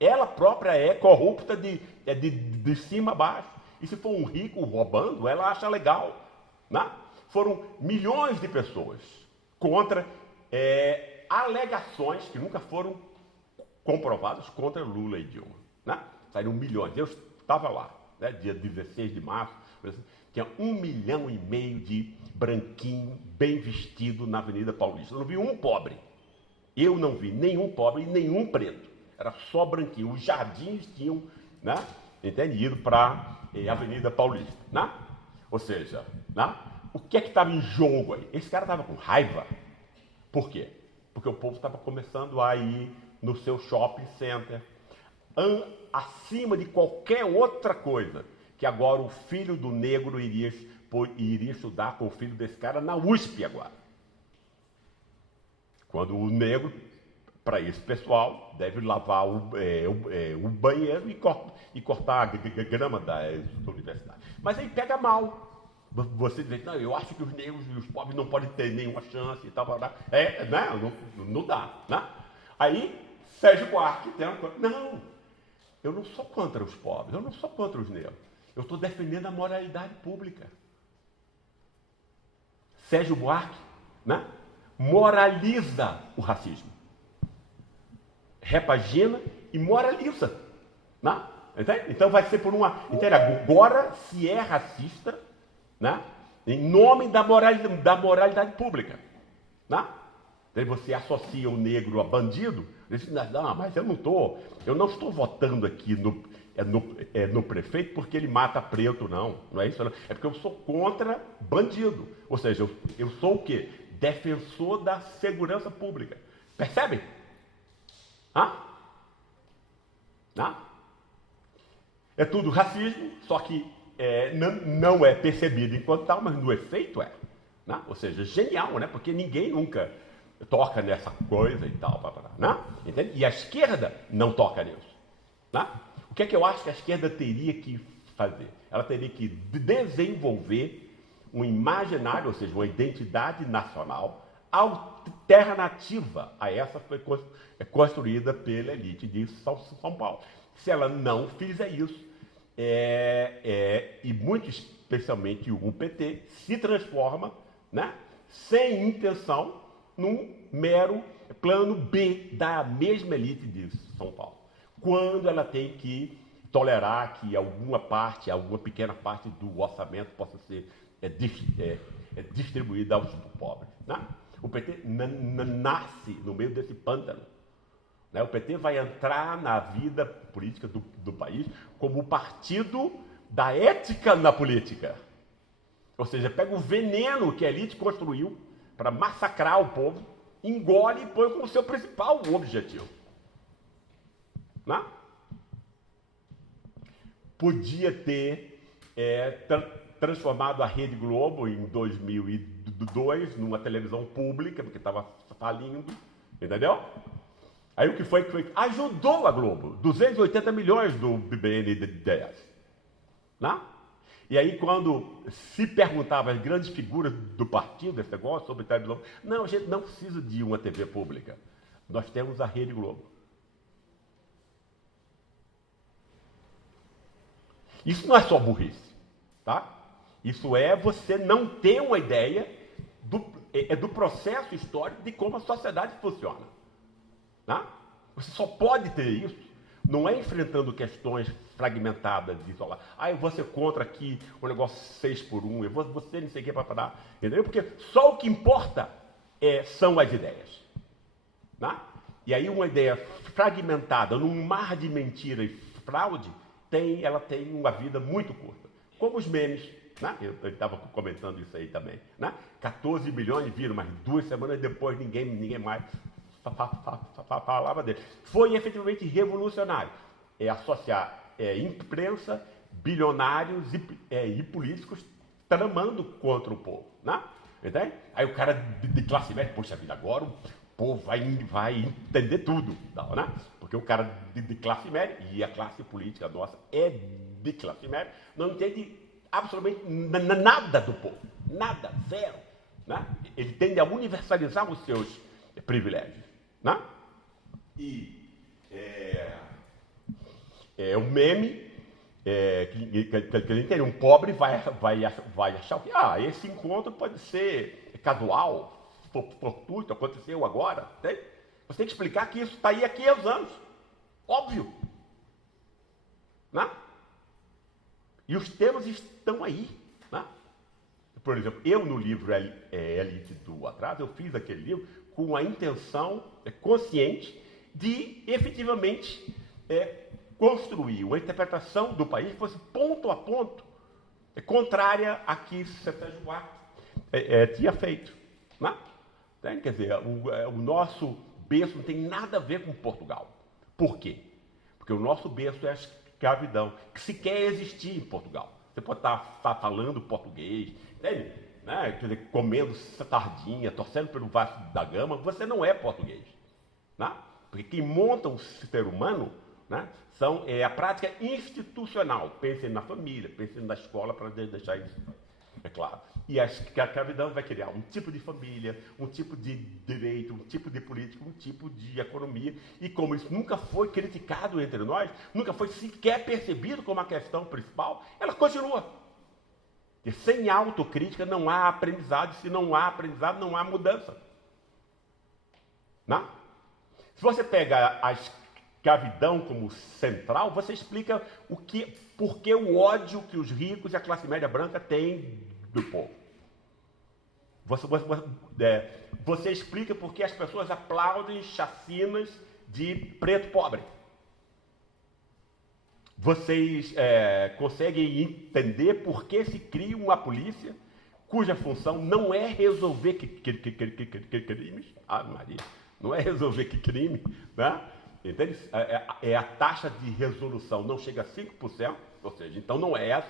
Ela própria é corrupta de cima a baixo. E se for um rico roubando, ela acha legal. Né? Foram milhões de pessoas contra alegações que nunca foram comprovadas contra Lula e Dilma. Né? Saíram milhões. Eu estava lá, né, dia 16 de março, tinha 1,5 milhão de branquinho bem vestido na Avenida Paulista. Eu não vi um pobre. Eu não vi nenhum pobre e nenhum preto. Era só branquinho. Os jardins tinham, né, ido para a Avenida Paulista. Né? Ou seja, né, o que é que estava em jogo aí? Esse cara estava com raiva. Por quê? Porque o povo estava começando a ir no seu shopping center, acima de qualquer outra coisa, que agora o filho do negro iria estudar com o filho desse cara na USP agora. Quando o negro, para esse pessoal, deve lavar o banheiro e cortar a grama da universidade. Mas aí pega mal. Você diz, não, eu acho que os negros e os pobres não podem ter nenhuma chance e tal. Né? Não dá. Né? Aí, Sérgio Buarque tem uma coisa. Não, eu não sou contra os pobres, eu não sou contra os negros. Eu estou defendendo a moralidade pública. Sérgio Buarque, né, moraliza o racismo. Repagina e moraliza. Né? Então vai ser por uma... Entende? Agora, se é racista, né, em nome da moralidade pública. Né? Então você associa o negro a bandido, diz, não, mas eu não estou votando aqui no prefeito porque ele mata preto, não é isso, não. É porque eu sou contra bandido, ou seja, eu sou o quê? Defensor da segurança pública. Percebem? É tudo racismo, só que não é percebido enquanto tal, mas no efeito é. Né? Ou seja, genial, né? Porque ninguém nunca toca nessa coisa e tal. Né? Entende? E a esquerda não toca nisso. Né? O que é que eu acho que a esquerda teria que fazer? Ela teria que desenvolver um imaginário, ou seja, uma identidade nacional alternativa a essa que foi construída pela elite de São Paulo. Se ela não fizer isso, e muito especialmente o PT, se transforma, né, sem intenção, num mero plano B da mesma elite de São Paulo. Quando ela tem que tolerar que alguma pequena parte do orçamento possa ser distribuída aos pobres. Né? O PT nasce no meio desse pântano. Né? O PT vai entrar na vida política do país como o partido da ética na política. Ou seja, pega o veneno que a elite construiu para massacrar o povo, engole e põe como seu principal objetivo. Né? Podia ter transformado a Rede Globo em 2002 numa televisão pública, porque estava falindo, entendeu? Aí o que foi? Ajudou a Globo, 280 milhões do BNDES. Né? E aí quando se perguntava as grandes figuras do partido, esse negócio sobre televisão, não, a gente não precisa de uma TV pública, nós temos a Rede Globo. Isso não é só burrice, tá? Isso é você não ter uma ideia do processo histórico de como a sociedade funciona. Né? Você só pode ter isso, não é enfrentando questões fragmentadas de isolar. Ah, eu vou ser contra aqui o negócio 6x1, eu vou ser não sei o que para parar. Entendeu? Porque só o que importa são as ideias. Né? E aí uma ideia fragmentada num mar de mentira e fraude, ela tem uma vida muito curta. Como os memes, né? Eu estava comentando isso aí também. Né? 14 milhões viram, mas 2 semanas depois ninguém mais falava dele. Foi efetivamente revolucionário. Associar imprensa, bilionários e políticos tramando contra o povo. Né? Entende? Aí o cara de classe média, poxa vida, agora o povo vai entender tudo. Não, né? Porque o cara de classe média, e a classe política nossa é de classe média, não entende absolutamente nada do povo. Nada, zero. Né? Ele tende a universalizar os seus privilégios. Né? E o meme que ele tem, um pobre vai achar que esse encontro pode ser casual, fortuito, aconteceu agora. Né? Você tem que explicar que isso está aí há 500 anos. Óbvio. Né? E os termos estão aí. Né? Por exemplo, eu no livro Elite do Atraso, eu fiz aquele livro com a intenção consciente de efetivamente construir uma interpretação do país que fosse ponto a ponto contrária a que Sérgio Buarque tinha feito. Né? Quer dizer, o nosso berço não tem nada a ver com Portugal. Por quê? Porque o nosso berço é a escravidão, que sequer existia em Portugal. Você pode estar falando português, né? Quer dizer, comendo sardinha, torcendo pelo Vasco da Gama, você não é português. Né? Porque quem monta um ser humano, né, é a prática institucional. Pensem na família, pensem na escola, para deixar isso claro. E a escravidão vai criar um tipo de família, um tipo de direito, um tipo de política, um tipo de economia. E como isso nunca foi criticado entre nós, nunca foi sequer percebido como a questão principal, ela continua. E sem autocrítica não há aprendizado, se não há aprendizado, não há mudança. Não? Se você pega a escravidão como central, você explica por que o ódio que os ricos e a classe média branca têm do povo. Você explica por que as pessoas aplaudem chacinas de preto pobre. Vocês conseguem entender por que se cria uma polícia cuja função não é resolver crimes. Ah, Maria, não é resolver crime, né? Entende? A taxa de resolução não chega a 5%, ou seja, então não é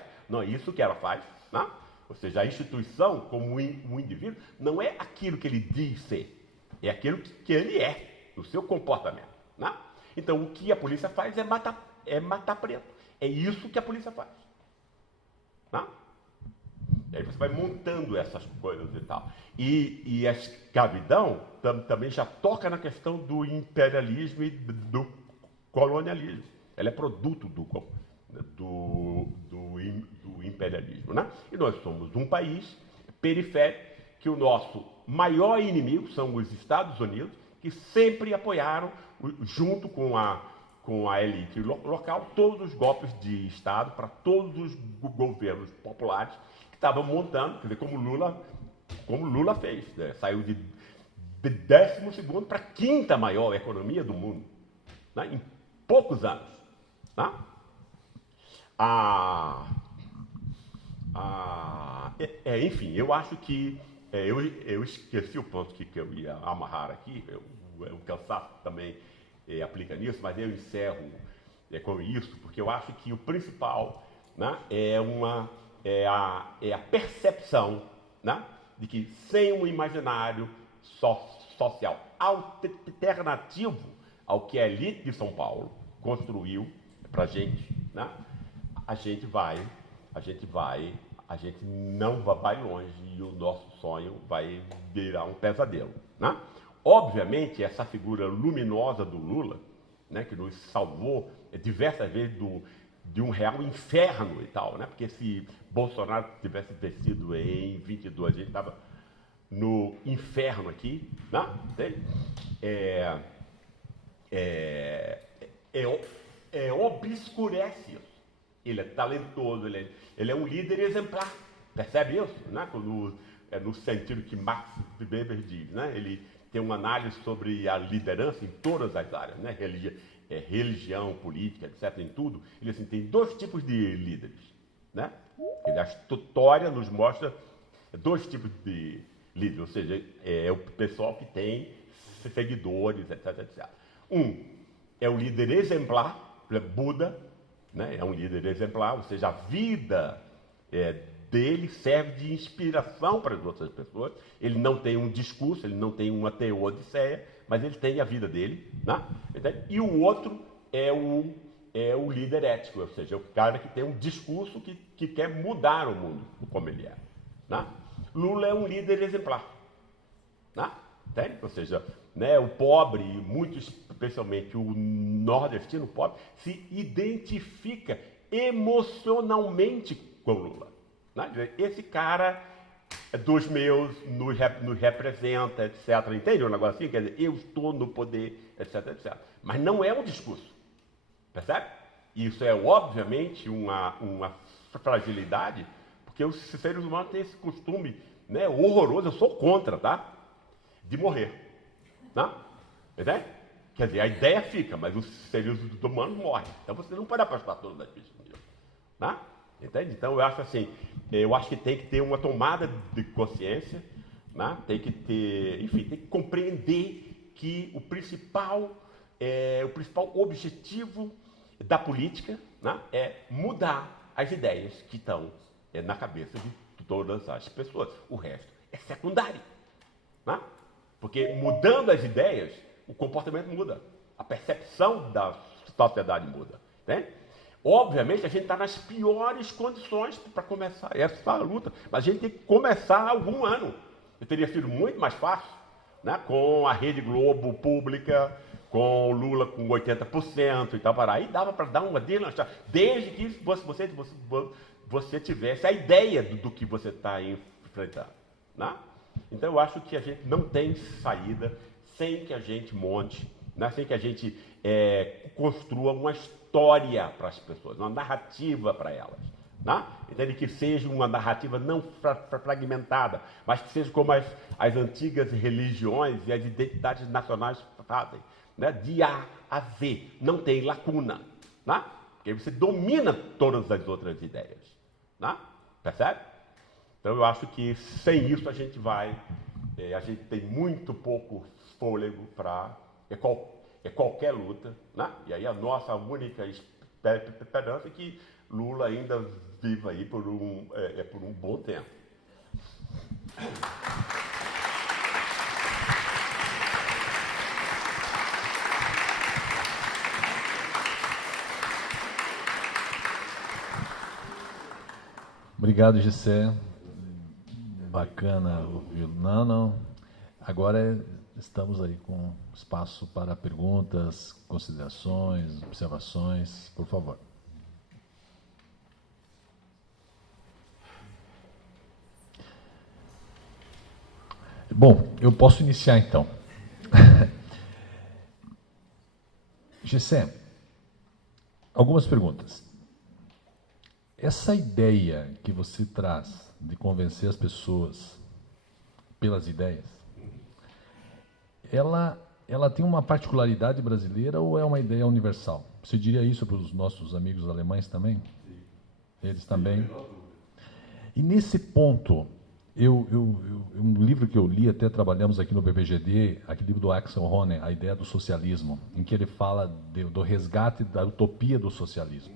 isso que ela faz, né? Ou seja, a instituição, como um indivíduo, não é aquilo que ele diz ser, é aquilo que ele é, no seu comportamento, né? Então o que a polícia faz é matar preto. É isso que a polícia faz. Né? E aí você vai montando essas coisas e tal. E a escravidão também já toca na questão do imperialismo e do colonialismo. Ela é produto do imperialismo. Né? E nós somos um país periférico que o nosso maior inimigo são os Estados Unidos, que sempre apoiaram, junto com a elite local, todos os golpes de Estado para todos os governos populares que estavam montando, quer dizer, como Lula fez, né? Saiu de 12º para a 5ª maior economia do mundo, né? Em poucos anos. Né? Enfim, eu acho que eu esqueci o ponto que eu ia amarrar aqui, o cansaço também aplica nisso, mas eu encerro com isso, porque eu acho que o principal, né, é a percepção, né, de que sem um imaginário social alternativo ao que a elite de São Paulo construiu para a gente, né, a gente não vai longe e o nosso sonho vai virar um pesadelo, né? Obviamente, essa figura luminosa do Lula, né, que nos salvou diversas vezes de um real inferno e tal, né? Porque se Bolsonaro tivesse vencido em 22, a gente estava no inferno aqui, né? Obscurece isso. Ele é talentoso, ele é um líder exemplar, percebe isso? Né? No sentido que Max Weber diz, né? Ele tem uma análise sobre a liderança em todas as áreas, né? Religião, política, etc., em tudo. Ele assim, tem 2 tipos de líderes, né? A história nos mostra 2 tipos de líderes, ou seja, é o pessoal que tem seguidores, etc., etc. Um é o líder exemplar, Buda, né? É um líder exemplar, ou seja, a vida dele serve de inspiração para as outras pessoas. Ele não tem um discurso, ele não tem uma teodiceia, mas ele tem a vida dele, né? E o outro é o líder ético, ou seja, é o cara que tem um discurso que quer mudar o mundo como ele é, né? Lula é um líder exemplar, né? Ou seja, né, o pobre, muito especialmente o nordestino pobre, se identifica emocionalmente com Lula. Né? Esse cara dos meus nos representa, etc. Entende um negócio assim? Quer dizer, eu estou no poder, etc, etc. Mas não é um discurso. Percebe? Isso é, obviamente, uma fragilidade, porque os seres humanos têm esse costume, né, horroroso, eu sou contra, tá? De morrer. Né? Entende? Quer dizer, a ideia fica, mas os seres humanos morrem. Então você não pode apostar todas as fichas nisso. Né? Entende? Então eu acho que tem que ter uma tomada de consciência, né? Tem que ter, enfim, tem que compreender que o principal objetivo da política, né, é mudar as ideias que estão na cabeça de todas as pessoas. O resto é secundário. Né? Porque mudando as ideias, o comportamento muda. A percepção da sociedade muda. Né? Obviamente, a gente está nas piores condições para começar essa luta. Mas a gente tem que começar há algum ano. Eu teria sido muito mais fácil, né? Com a Rede Globo pública, com o Lula com 80% e tal. Aí dava para dar uma deslanchada. Desde que você tivesse a ideia do que você está enfrentando. Né? Então eu acho que a gente não tem saída sem que a gente monte, né? Sem que a gente construa uma história para as pessoas, uma narrativa para elas. Né? Entende? Que seja uma narrativa não fragmentada, mas que seja como as antigas religiões e as identidades nacionais fazem, né? De A a Z, não tem lacuna. Né? Porque você domina todas as outras ideias. Né? Percebe? Então eu acho que sem isso a gente tem muito pouco fôlego para qualquer luta, né? E aí a nossa única esperança é que Lula ainda viva aí por um bom tempo. Obrigado, Gessé. Bacana ouvir. Não. Agora estamos aí com espaço para perguntas, considerações, observações. Por favor. Bom, eu posso iniciar então. Gessé, algumas perguntas. Essa ideia que você traz de convencer as pessoas pelas ideias, ela tem uma particularidade brasileira ou é uma ideia universal? Você diria isso para os nossos amigos alemães também? Sim. Eles também? E nesse ponto, um livro que eu li, até trabalhamos aqui no BBGD, aquele livro do Axel Hohner, A Ideia do Socialismo, em que ele fala do resgate da utopia do socialismo,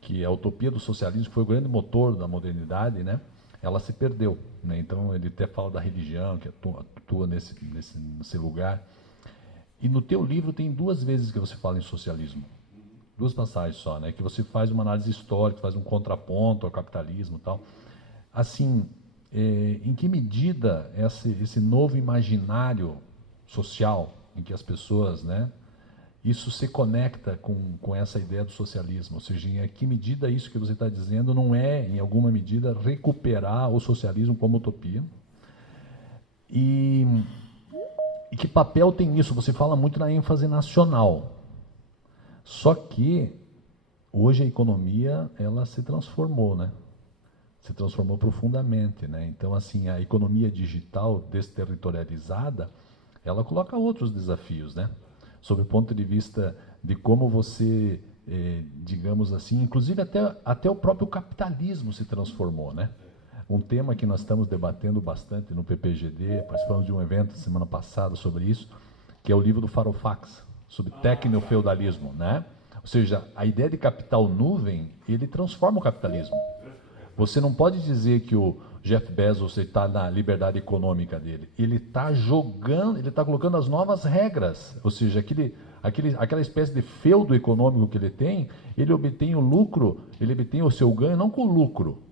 que a utopia do socialismo, que foi o grande motor da modernidade, né? Ela se perdeu, né? Então ele até fala da religião, que atua nesse lugar. E no teu livro tem 2 vezes que você fala em socialismo. 2 passagens só, né? Que você faz uma análise histórica, faz um contraponto ao capitalismo e tal. Assim, em que medida esse novo imaginário social, em que as pessoas, né, isso se conecta com essa ideia do socialismo? Ou seja, em que medida isso que você está dizendo não é, em alguma medida, recuperar o socialismo como utopia? E que papel tem isso? Você fala muito na ênfase nacional. Só que hoje a economia, ela se transformou, né? Se transformou profundamente, né? Então, assim, a economia digital desterritorializada, ela coloca outros desafios, né? Sob o ponto de vista de como você, digamos assim, inclusive até o próprio capitalismo se transformou, né? Um tema que nós estamos debatendo bastante no PPGD, participamos de um evento semana passada sobre isso, que é o livro do Farofax, sobre tecnofeudalismo, né? Ou seja, a ideia de capital nuvem, ele transforma o capitalismo. Você não pode dizer que o Jeff Bezos está na liberdade econômica dele. Ele está jogando, ele está colocando as novas regras. Ou seja, aquela espécie de feudo econômico que ele obtém o lucro, ele obtém o seu ganho não com o lucro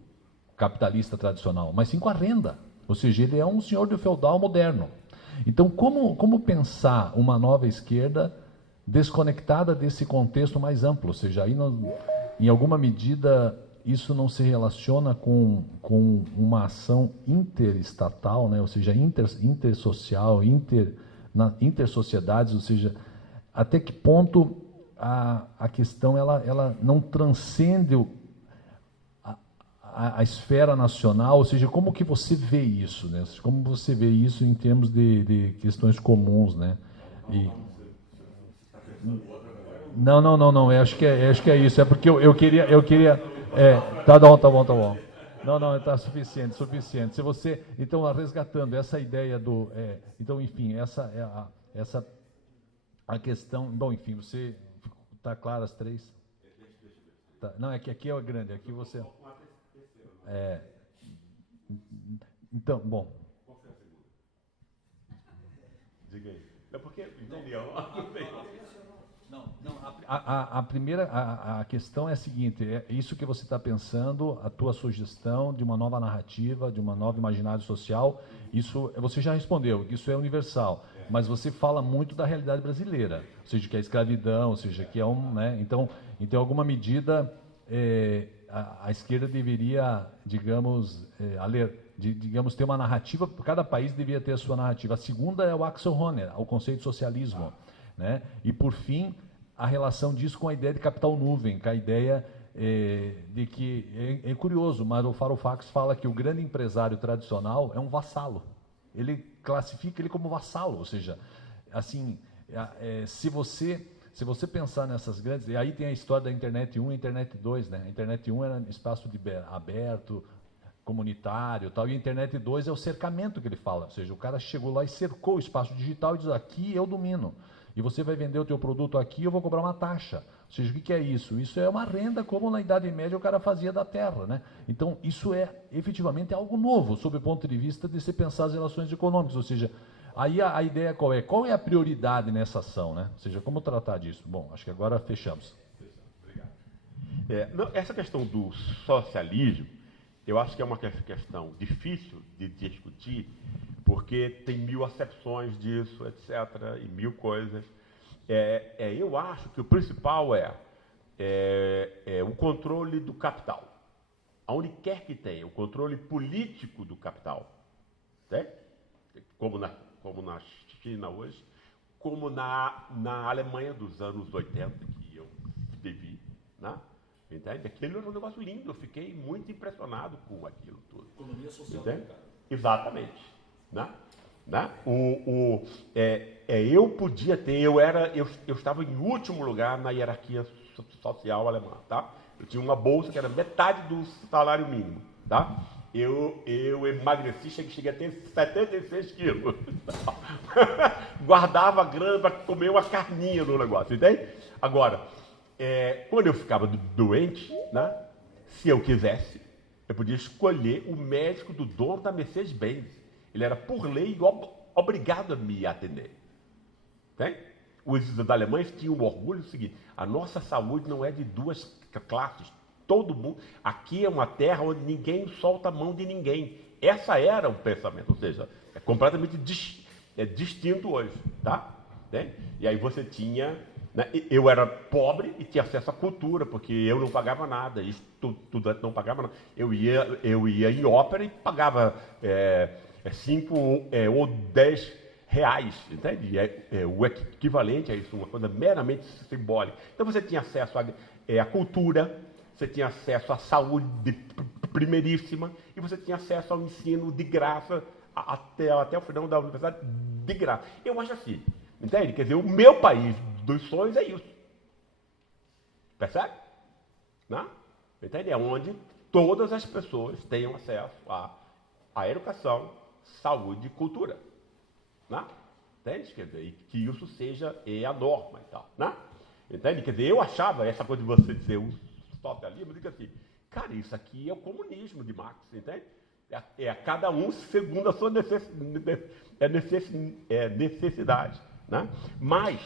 capitalista tradicional, mas sim com a renda. Ou seja, ele é um senhor do feudal moderno. Então, como pensar uma nova esquerda desconectada desse contexto mais amplo? Ou seja, aí em alguma medida isso não se relaciona com uma ação interestatal, né? Ou seja, intersocial, intersociedades, ou seja, até que ponto a questão ela não transcende a esfera nacional, ou seja, como que você vê isso, né? Como você vê isso em termos de questões comuns, né? E... Não, eu acho que é isso, é porque eu queria tá bom. Não, está suficiente. Se você, então, resgatando essa ideia então, enfim, essa a questão, bom, enfim, você está claro as 3? Tá, não, é que aqui é grande, aqui você então, bom. Qual foi a segunda? Diga aí. É porque entendeu? Não, a primeira, a questão é a seguinte, é isso que você está pensando, a tua sugestão de uma nova narrativa, de uma nova imaginário social, isso você já respondeu, isso é universal, mas você fala muito da realidade brasileira, ou seja, que é a escravidão, ou seja, que é né, então, em alguma medida, a esquerda deveria, digamos, digamos, ter uma narrativa, cada país deveria ter a sua narrativa. A segunda é o Axel Hohner, o conceito de socialismo. Né? E, por fim, a relação disso com a ideia de capital nuvem, com a ideia de que, é curioso, mas o Farofax fala que o grande empresário tradicional é um vassalo. Ele classifica ele como vassalo, ou seja, assim, se você pensar nessas grandes... E aí tem a história da Internet 1 e Internet 2, né? A Internet 1 era espaço aberto, comunitário, tal, e a Internet 2 é o cercamento que ele fala, ou seja, o cara chegou lá e cercou o espaço digital e diz, aqui eu domino. E você vai vender o teu produto aqui, eu vou cobrar uma taxa. Ou seja, o que é isso? Isso é uma renda como na Idade Média o cara fazia da terra, né? Então, isso é efetivamente algo novo, sob o ponto de vista de se pensar as relações econômicas. Ou seja, aí a ideia qual é? Qual é a prioridade nessa ação, né? Ou seja, como tratar disso? Bom, acho que agora fechamos. Obrigado. Essa questão do socialismo, eu acho que é uma questão difícil de discutir, porque tem 1000 acepções disso, etc., e 1000 coisas. Eu acho que o principal é o controle do capital. Aonde quer que tenha, o controle político do capital. Né? Como na China hoje, como na Alemanha dos anos 80, que eu vivi. Né? Entende? Aquilo era um negócio lindo, eu fiquei muito impressionado com aquilo tudo. Economia social. Entende? Exatamente. Né? Né? Eu podia ter, eu estava em último lugar na hierarquia social alemã, tá? Eu tinha uma bolsa que era metade do salário mínimo, tá? Eu emagreci, cheguei a ter 76 quilos. Guardava grana para comer uma carninha no negócio, entende? Agora, quando eu ficava doente, né? Se eu quisesse, eu podia escolher o médico do dono da Mercedes-Benz. Ele era, por lei, obrigado a me atender. Tem? Os alemães tinham um orgulho do seguinte: a nossa saúde não é de duas classes. Todo mundo. Aqui é uma terra onde ninguém solta a mão de ninguém. Essa era o pensamento. Ou seja, é completamente distinto hoje. Tá? Tem? E aí você tinha. Né, eu era pobre e tinha acesso à cultura, porque eu não pagava nada. Estudante não pagava nada. Eu ia em ópera e pagava 5 ou 10 reais, entende? O equivalente a isso, uma coisa meramente simbólica. Então você tinha acesso à cultura, você tinha acesso à saúde primeiríssima e você tinha acesso ao ensino de graça até o final da universidade de graça. Eu acho assim, entende? Quer dizer, o meu país dos sonhos é isso. Percebe? Não? Entende? É onde todas as pessoas tenham acesso à educação, saúde e cultura. Né? Entende? Quer dizer, e que isso seja a norma e tal. Né? Entende? Quer dizer, eu achava essa coisa de você dizer o socialismo, eu digo assim, cara, isso aqui é o comunismo de Marx, entende? Cada um segundo a sua necessidade. Né? Mas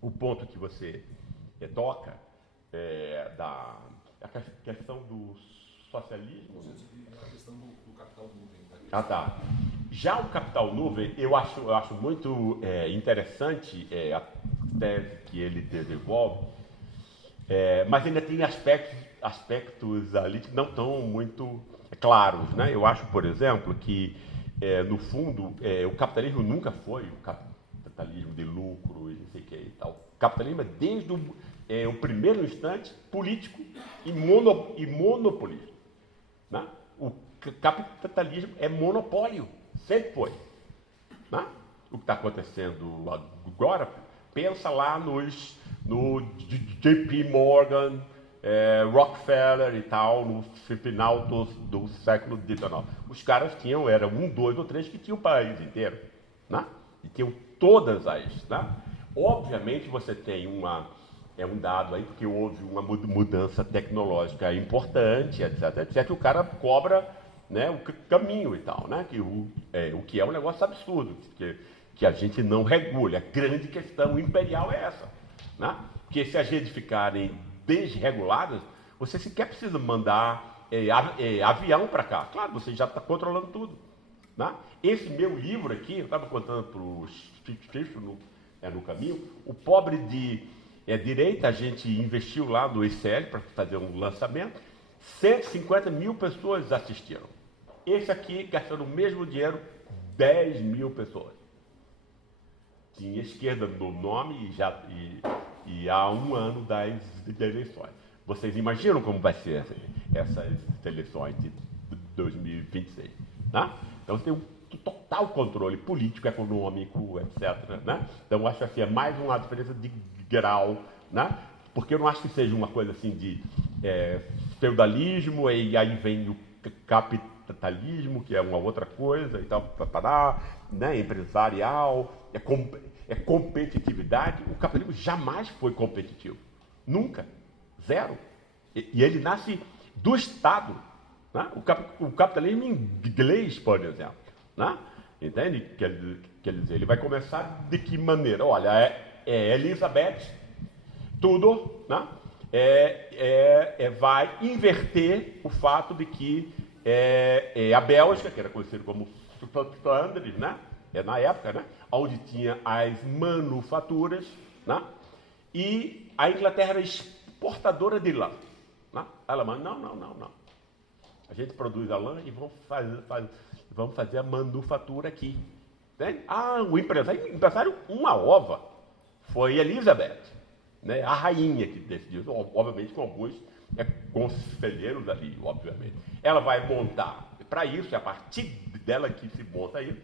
o ponto que você toca da questão do socialismo. A questão do capital nuvem. Ah, tá. Já o capital nuvem, eu acho muito interessante a tese que ele desenvolve, mas ainda tem aspectos ali que não estão muito claros. Né? Eu acho, por exemplo, que, no fundo, o capitalismo nunca foi o capitalismo de lucro e não sei o que e tal. O capitalismo é, desde o primeiro instante, político e monopolista. Né? O capitalismo é monopólio, sempre foi. Né? O que está acontecendo agora, pensa lá no JP Morgan, Rockefeller e tal, no final do século XIX. Os caras eram 1, 2 ou 3 que tinham o país inteiro. Né? E tinham todas as. Né? Obviamente você tem um dado aí, porque houve uma mudança tecnológica importante, etc, o cara cobra, né, o caminho e tal, né, o que é um negócio absurdo, que a gente não regula. A grande questão imperial é essa. Né? Porque se as redes ficarem desreguladas, você sequer precisa mandar avião para cá. Claro, você já está controlando tudo. Né? Esse meu livro aqui, eu estava contando para os Steve no caminho, o pobre de direita, a gente investiu lá no ICL para fazer um lançamento, 150 mil pessoas assistiram. Esse aqui, gastando o mesmo dinheiro, 10 mil pessoas. Tinha esquerda no nome e há 1 ano das eleições. Vocês imaginam como vai ser essas eleições de 2026? Né? Então tem um total controle político, econômico, etc. Né? Então eu acho assim, é mais uma diferença de grau, né? Porque eu não acho que seja uma coisa assim de feudalismo e aí vem o capitalismo, que é uma outra coisa e tal, né? Empresarial, é competitividade. O capitalismo jamais foi competitivo, nunca, zero. E ele nasce do Estado. Né? O capitalismo inglês, por exemplo, né? Entende? Quer dizer, ele vai começar de que maneira? Olha, Elizabeth Tudor, né? Vai inverter o fato de que a Bélgica, que era conhecida como Flandres, né? Na época, né? Onde tinha as manufaturas, né? E a Inglaterra era exportadora de lã. Né? A Alemanha, não. A gente produz a lã e vamos fazer a manufatura aqui. Né? O empresário, uma ova, foi Elizabeth, né? A rainha que decidiu, obviamente com alguns conselheiros ali, obviamente. Ela vai montar, para isso, é a partir dela que se monta isso,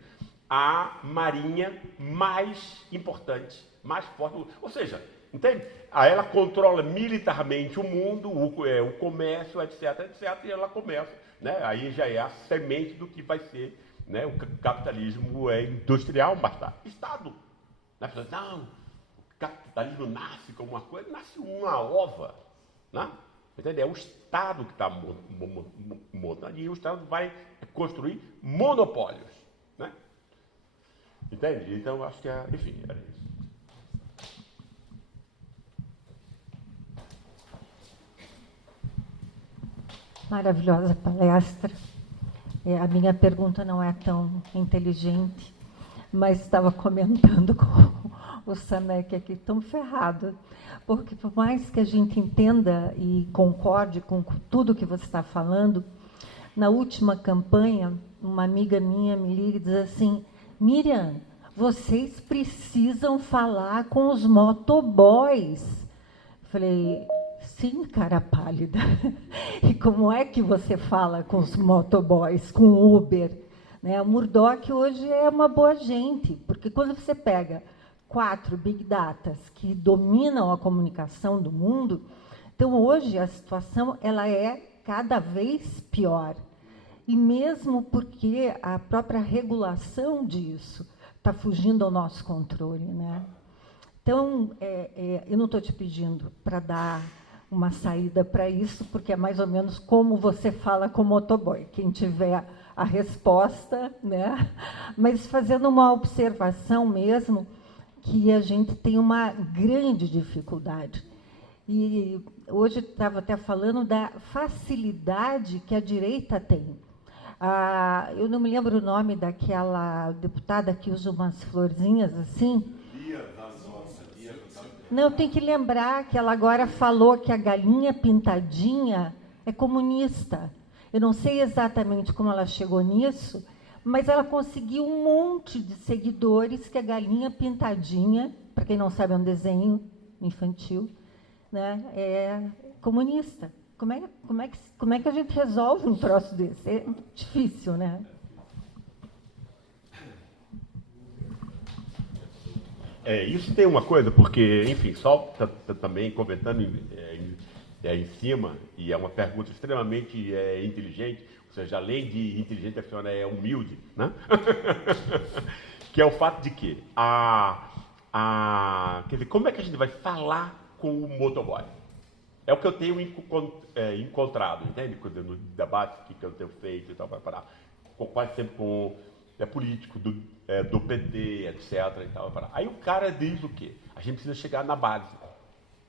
a marinha mais importante, mais forte. Ou seja, entende? Aí ela controla militarmente o mundo, o comércio, etc, etc, e ela começa, né? Aí já é a semente do que vai ser, né, o capitalismo industrial mais tarde. Estado. Né? Não, o capitalismo nasce como uma coisa, nasce uma ova. Né? Entende? É o Estado que está montando, e o Estado vai construir monopólios. Né? Entende? Então, acho que, enfim, era isso. Maravilhosa palestra. A minha pergunta não é tão inteligente, mas estava comentando com o Samek aqui, tão ferrado, porque por mais que a gente entenda e concorde com tudo que você está falando, na última campanha, uma amiga minha me liga e diz assim: Miriam, vocês precisam falar com os motoboys. Falei: sim, cara pálida. E como é que você fala com os motoboys, com o Uber? Né? O Murdoch hoje é uma boa gente, porque quando você pega 4 Big Datas que dominam a comunicação do mundo, então hoje a situação ela é cada vez pior. E mesmo porque a própria regulação disso está fugindo ao nosso controle. Né? Então, eu não estou te pedindo para dar uma saída para isso, porque é mais ou menos como você fala com o motoboy. Quem tiver a resposta, né? Mas fazendo uma observação mesmo, que a gente tem uma grande dificuldade. E hoje estava até falando da facilidade que a direita tem. Eu não me lembro o nome daquela deputada que usa umas florzinhas assim. Não, eu tenho que lembrar que ela agora falou que a galinha pintadinha é comunista. Eu não sei exatamente como ela chegou nisso, mas ela conseguiu um monte de seguidores que a galinha pintadinha, para quem não sabe, é um desenho infantil, né, é comunista. Como é que a gente resolve um troço desse? É difícil, né? Isso tem uma coisa, porque, enfim, só também comentando em cima, e é uma pergunta extremamente inteligente, ou seja, além de inteligente, a senhora é humilde, né? Que é o fato de que, quer dizer, como é que a gente vai falar com o motoboy? É o que eu tenho encontrado, entende? No debate que eu tenho feito e tal, para parar. Quase sempre com político do PT, etc. E tal, aí o cara diz o quê? A gente precisa chegar na base.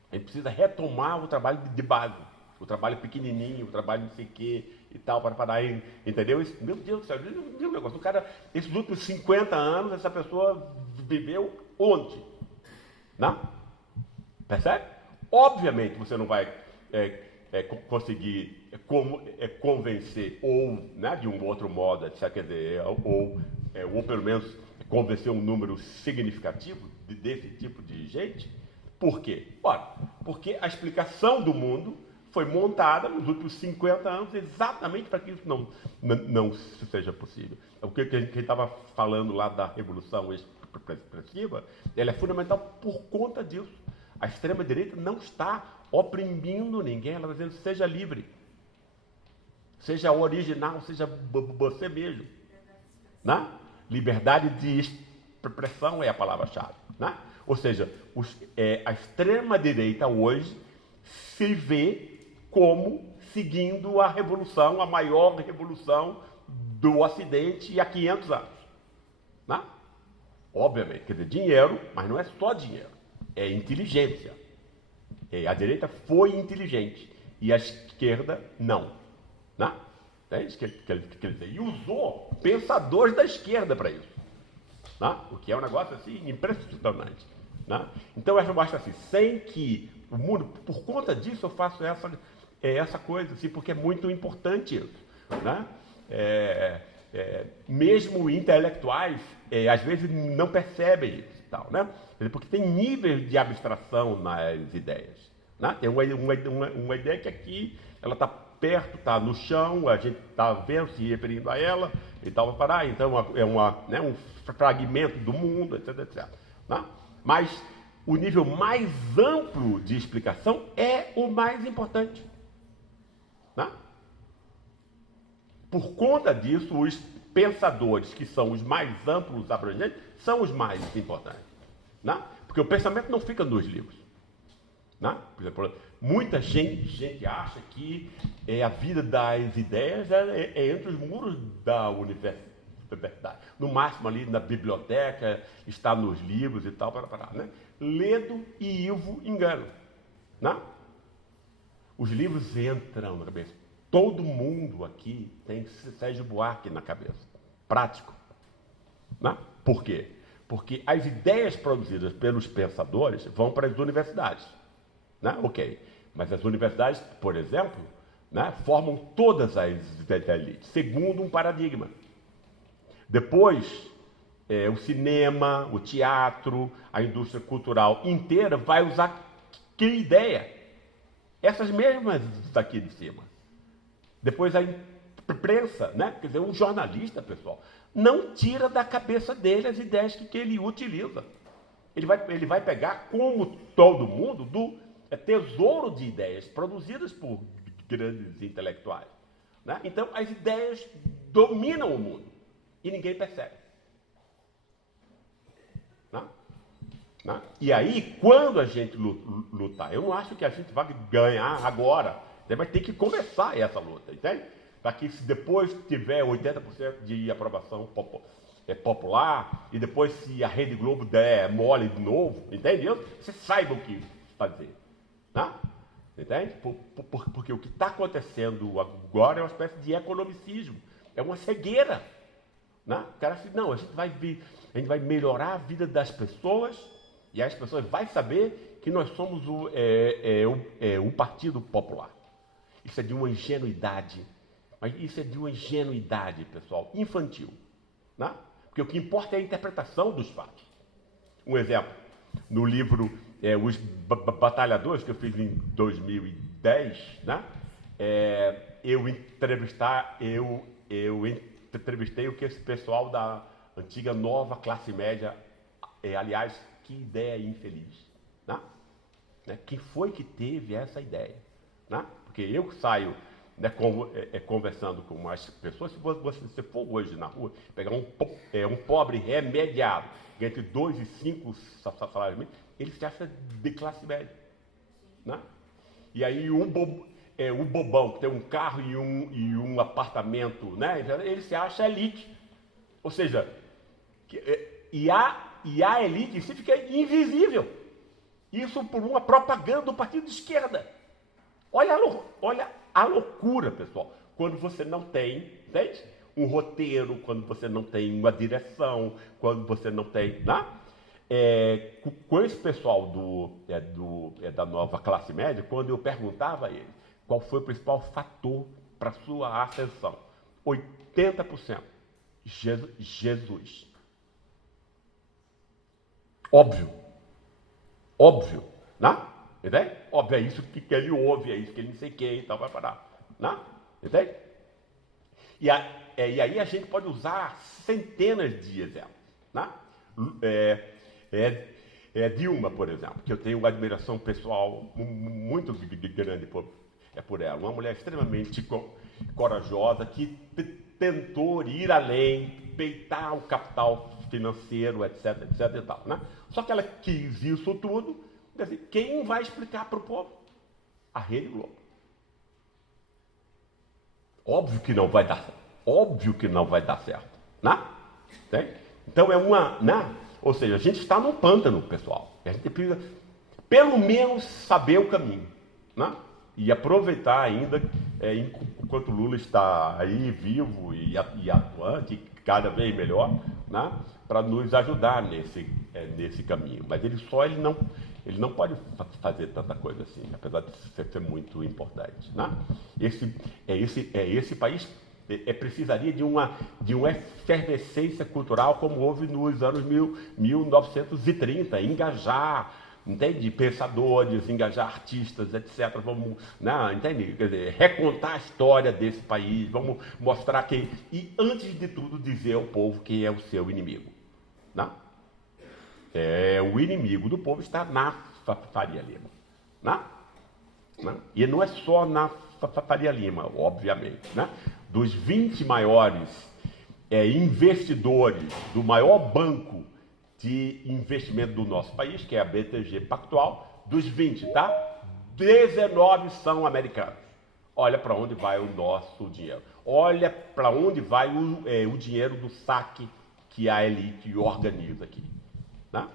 A gente precisa retomar o trabalho de base. O trabalho pequenininho, o trabalho não sei o quê e tal, para parar, entendeu? Meu Deus do céu, um negócio. O cara, esses últimos 50 anos, essa pessoa viveu onde? Não? Percebe? Obviamente você não vai conseguir convencer, ou, né, de um outro modo, etc., quer dizer, ou pelo menos convencer um número significativo desse tipo de gente. Por quê? Ora, porque a explicação do mundo foi montada nos últimos 50 anos exatamente para que isso não seja possível. O que a gente estava falando lá da Revolução Expressiva, ela é fundamental por conta disso. A extrema-direita não está oprimindo ninguém, ela está dizendo: seja livre, seja original, seja você mesmo. Né? Liberdade de expressão é a palavra-chave. Né? Ou seja, a extrema-direita hoje se vê como seguindo a revolução, a maior revolução do Ocidente há 500 anos. Né? Obviamente, quer dizer, dinheiro, mas não é só dinheiro, é inteligência. A direita foi inteligente e a esquerda não. Né? É isso que ele dizer. E usou pensadores da esquerda para isso. Né? O que é um negócio assim impressionante. Né? Então eu acho assim, sem que o mundo, por conta disso eu faço essa coisa, assim, porque é muito importante isso. Né? Mesmo intelectuais, às vezes não percebem isso. Tal, né? Porque tem níveis de abstração nas ideias. Né? Tem uma ideia que aqui ela está perto, está no chão, a gente está vendo, se referindo a ela e tal, então é um fragmento do mundo, etc, etc. Né? Mas o nível mais amplo de explicação é o mais importante. Né? Por conta disso, os pensadores que são os mais amplos, abrangentes, são os mais importantes. Né? Porque o pensamento não fica nos livros. Né? Por exemplo, muita gente acha que a vida das ideias é entre os muros da universidade. No máximo ali na biblioteca, está nos livros e tal, né? Ledo e Ivo engano. Né? Os livros entram na cabeça. Todo mundo aqui tem Sérgio Buarque na cabeça. Prático. Né? Por quê? Porque as ideias produzidas pelos pensadores vão para as universidades. Né? Ok. Mas as universidades, por exemplo, né, formam todas as elites, segundo um paradigma. Depois, o cinema, o teatro, a indústria cultural inteira vai usar que ideia? Essas mesmas daqui de cima. Depois a imprensa, né? Quer dizer, um jornalista, pessoal, não tira da cabeça dele as ideias que ele utiliza. Ele vai pegar, como todo mundo, do tesouro de ideias produzidas por grandes intelectuais. Né? Então, as ideias dominam o mundo e ninguém percebe. Né? Né? E aí, quando a gente lutar, eu não acho que a gente vai ganhar agora, mas tem que começar essa luta, entende? Para que se depois tiver 80% de aprovação popular e depois se a Rede Globo der mole de novo, entende? Você saiba o que fazer. Né? Entende? Porque o que está acontecendo agora é uma espécie de economicismo, é uma cegueira. Né? O cara diz, não, a gente vai melhorar a vida das pessoas e as pessoas vão saber que nós somos o Partido Popular. Isso é de uma ingenuidade, mas isso é de uma ingenuidade, pessoal, infantil. Né? Porque o que importa é a interpretação dos fatos. Um exemplo, no livro Os Batalhadores, que eu fiz em 2010, né? Eu entrevistei o que esse pessoal da antiga nova classe média, aliás, que ideia infeliz. Né? Quem foi que teve essa ideia? Né? Porque eu saio, né, conversando com as pessoas, se você for hoje na rua, pegar um pobre remediado, entre 2 e 5 salários mínimos, ele se acha de classe média. Né? E aí o bobão que tem um carro e um apartamento, né, ele se acha elite. Ou seja, e a elite em si fica invisível. Isso por uma propaganda do partido de esquerda. Olha a loucura, pessoal. Quando você não tem, entende? Um roteiro, quando você não tem uma direção, quando você não tem... Né? Com esse pessoal da nova classe média, quando eu perguntava a eles qual foi o principal fator para sua ascensão, 80%. Jesus. Óbvio, né? Entende? Óbvio, é isso que ele ouve, é isso que ele não sei quem e tal, vai parar. Né? Entende? E aí a gente pode usar centenas de exemplos. Né? Dilma, por exemplo, que eu tenho uma admiração pessoal muito grande por ela. Uma mulher extremamente corajosa que tentou ir além, peitar o capital financeiro, etc, etc e tal. Né? Só que ela quis isso tudo. Quem vai explicar para o povo? A Rede Globo. Óbvio que não vai dar certo. Né? Então né? Ou seja, a gente está num pântano, pessoal. A gente precisa, pelo menos, saber o caminho. Né? E aproveitar ainda, enquanto Lula está aí vivo e atuante, cada vez melhor, né? Para nos ajudar nesse caminho. Mas ele não pode fazer tanta coisa assim, apesar de ser muito importante. Né? Esse país precisaria de uma efervescência cultural como houve nos anos 1930, engajar, entende? Pensadores, engajar artistas, etc. Vamos, né, entende? Quer dizer, recontar a história desse país, vamos mostrar quem... E, antes de tudo, dizer ao povo quem é o seu inimigo. Né? O inimigo do povo está na Faria Lima. Né? Né? E não é só na Faria Lima, obviamente. Né? Dos 20 maiores investidores do maior banco de investimento do nosso país, que é a BTG Pactual, dos 20, tá? 19 são americanos. Olha para onde vai o nosso dinheiro. Olha para onde vai o dinheiro do saque que a elite organiza aqui. Tá?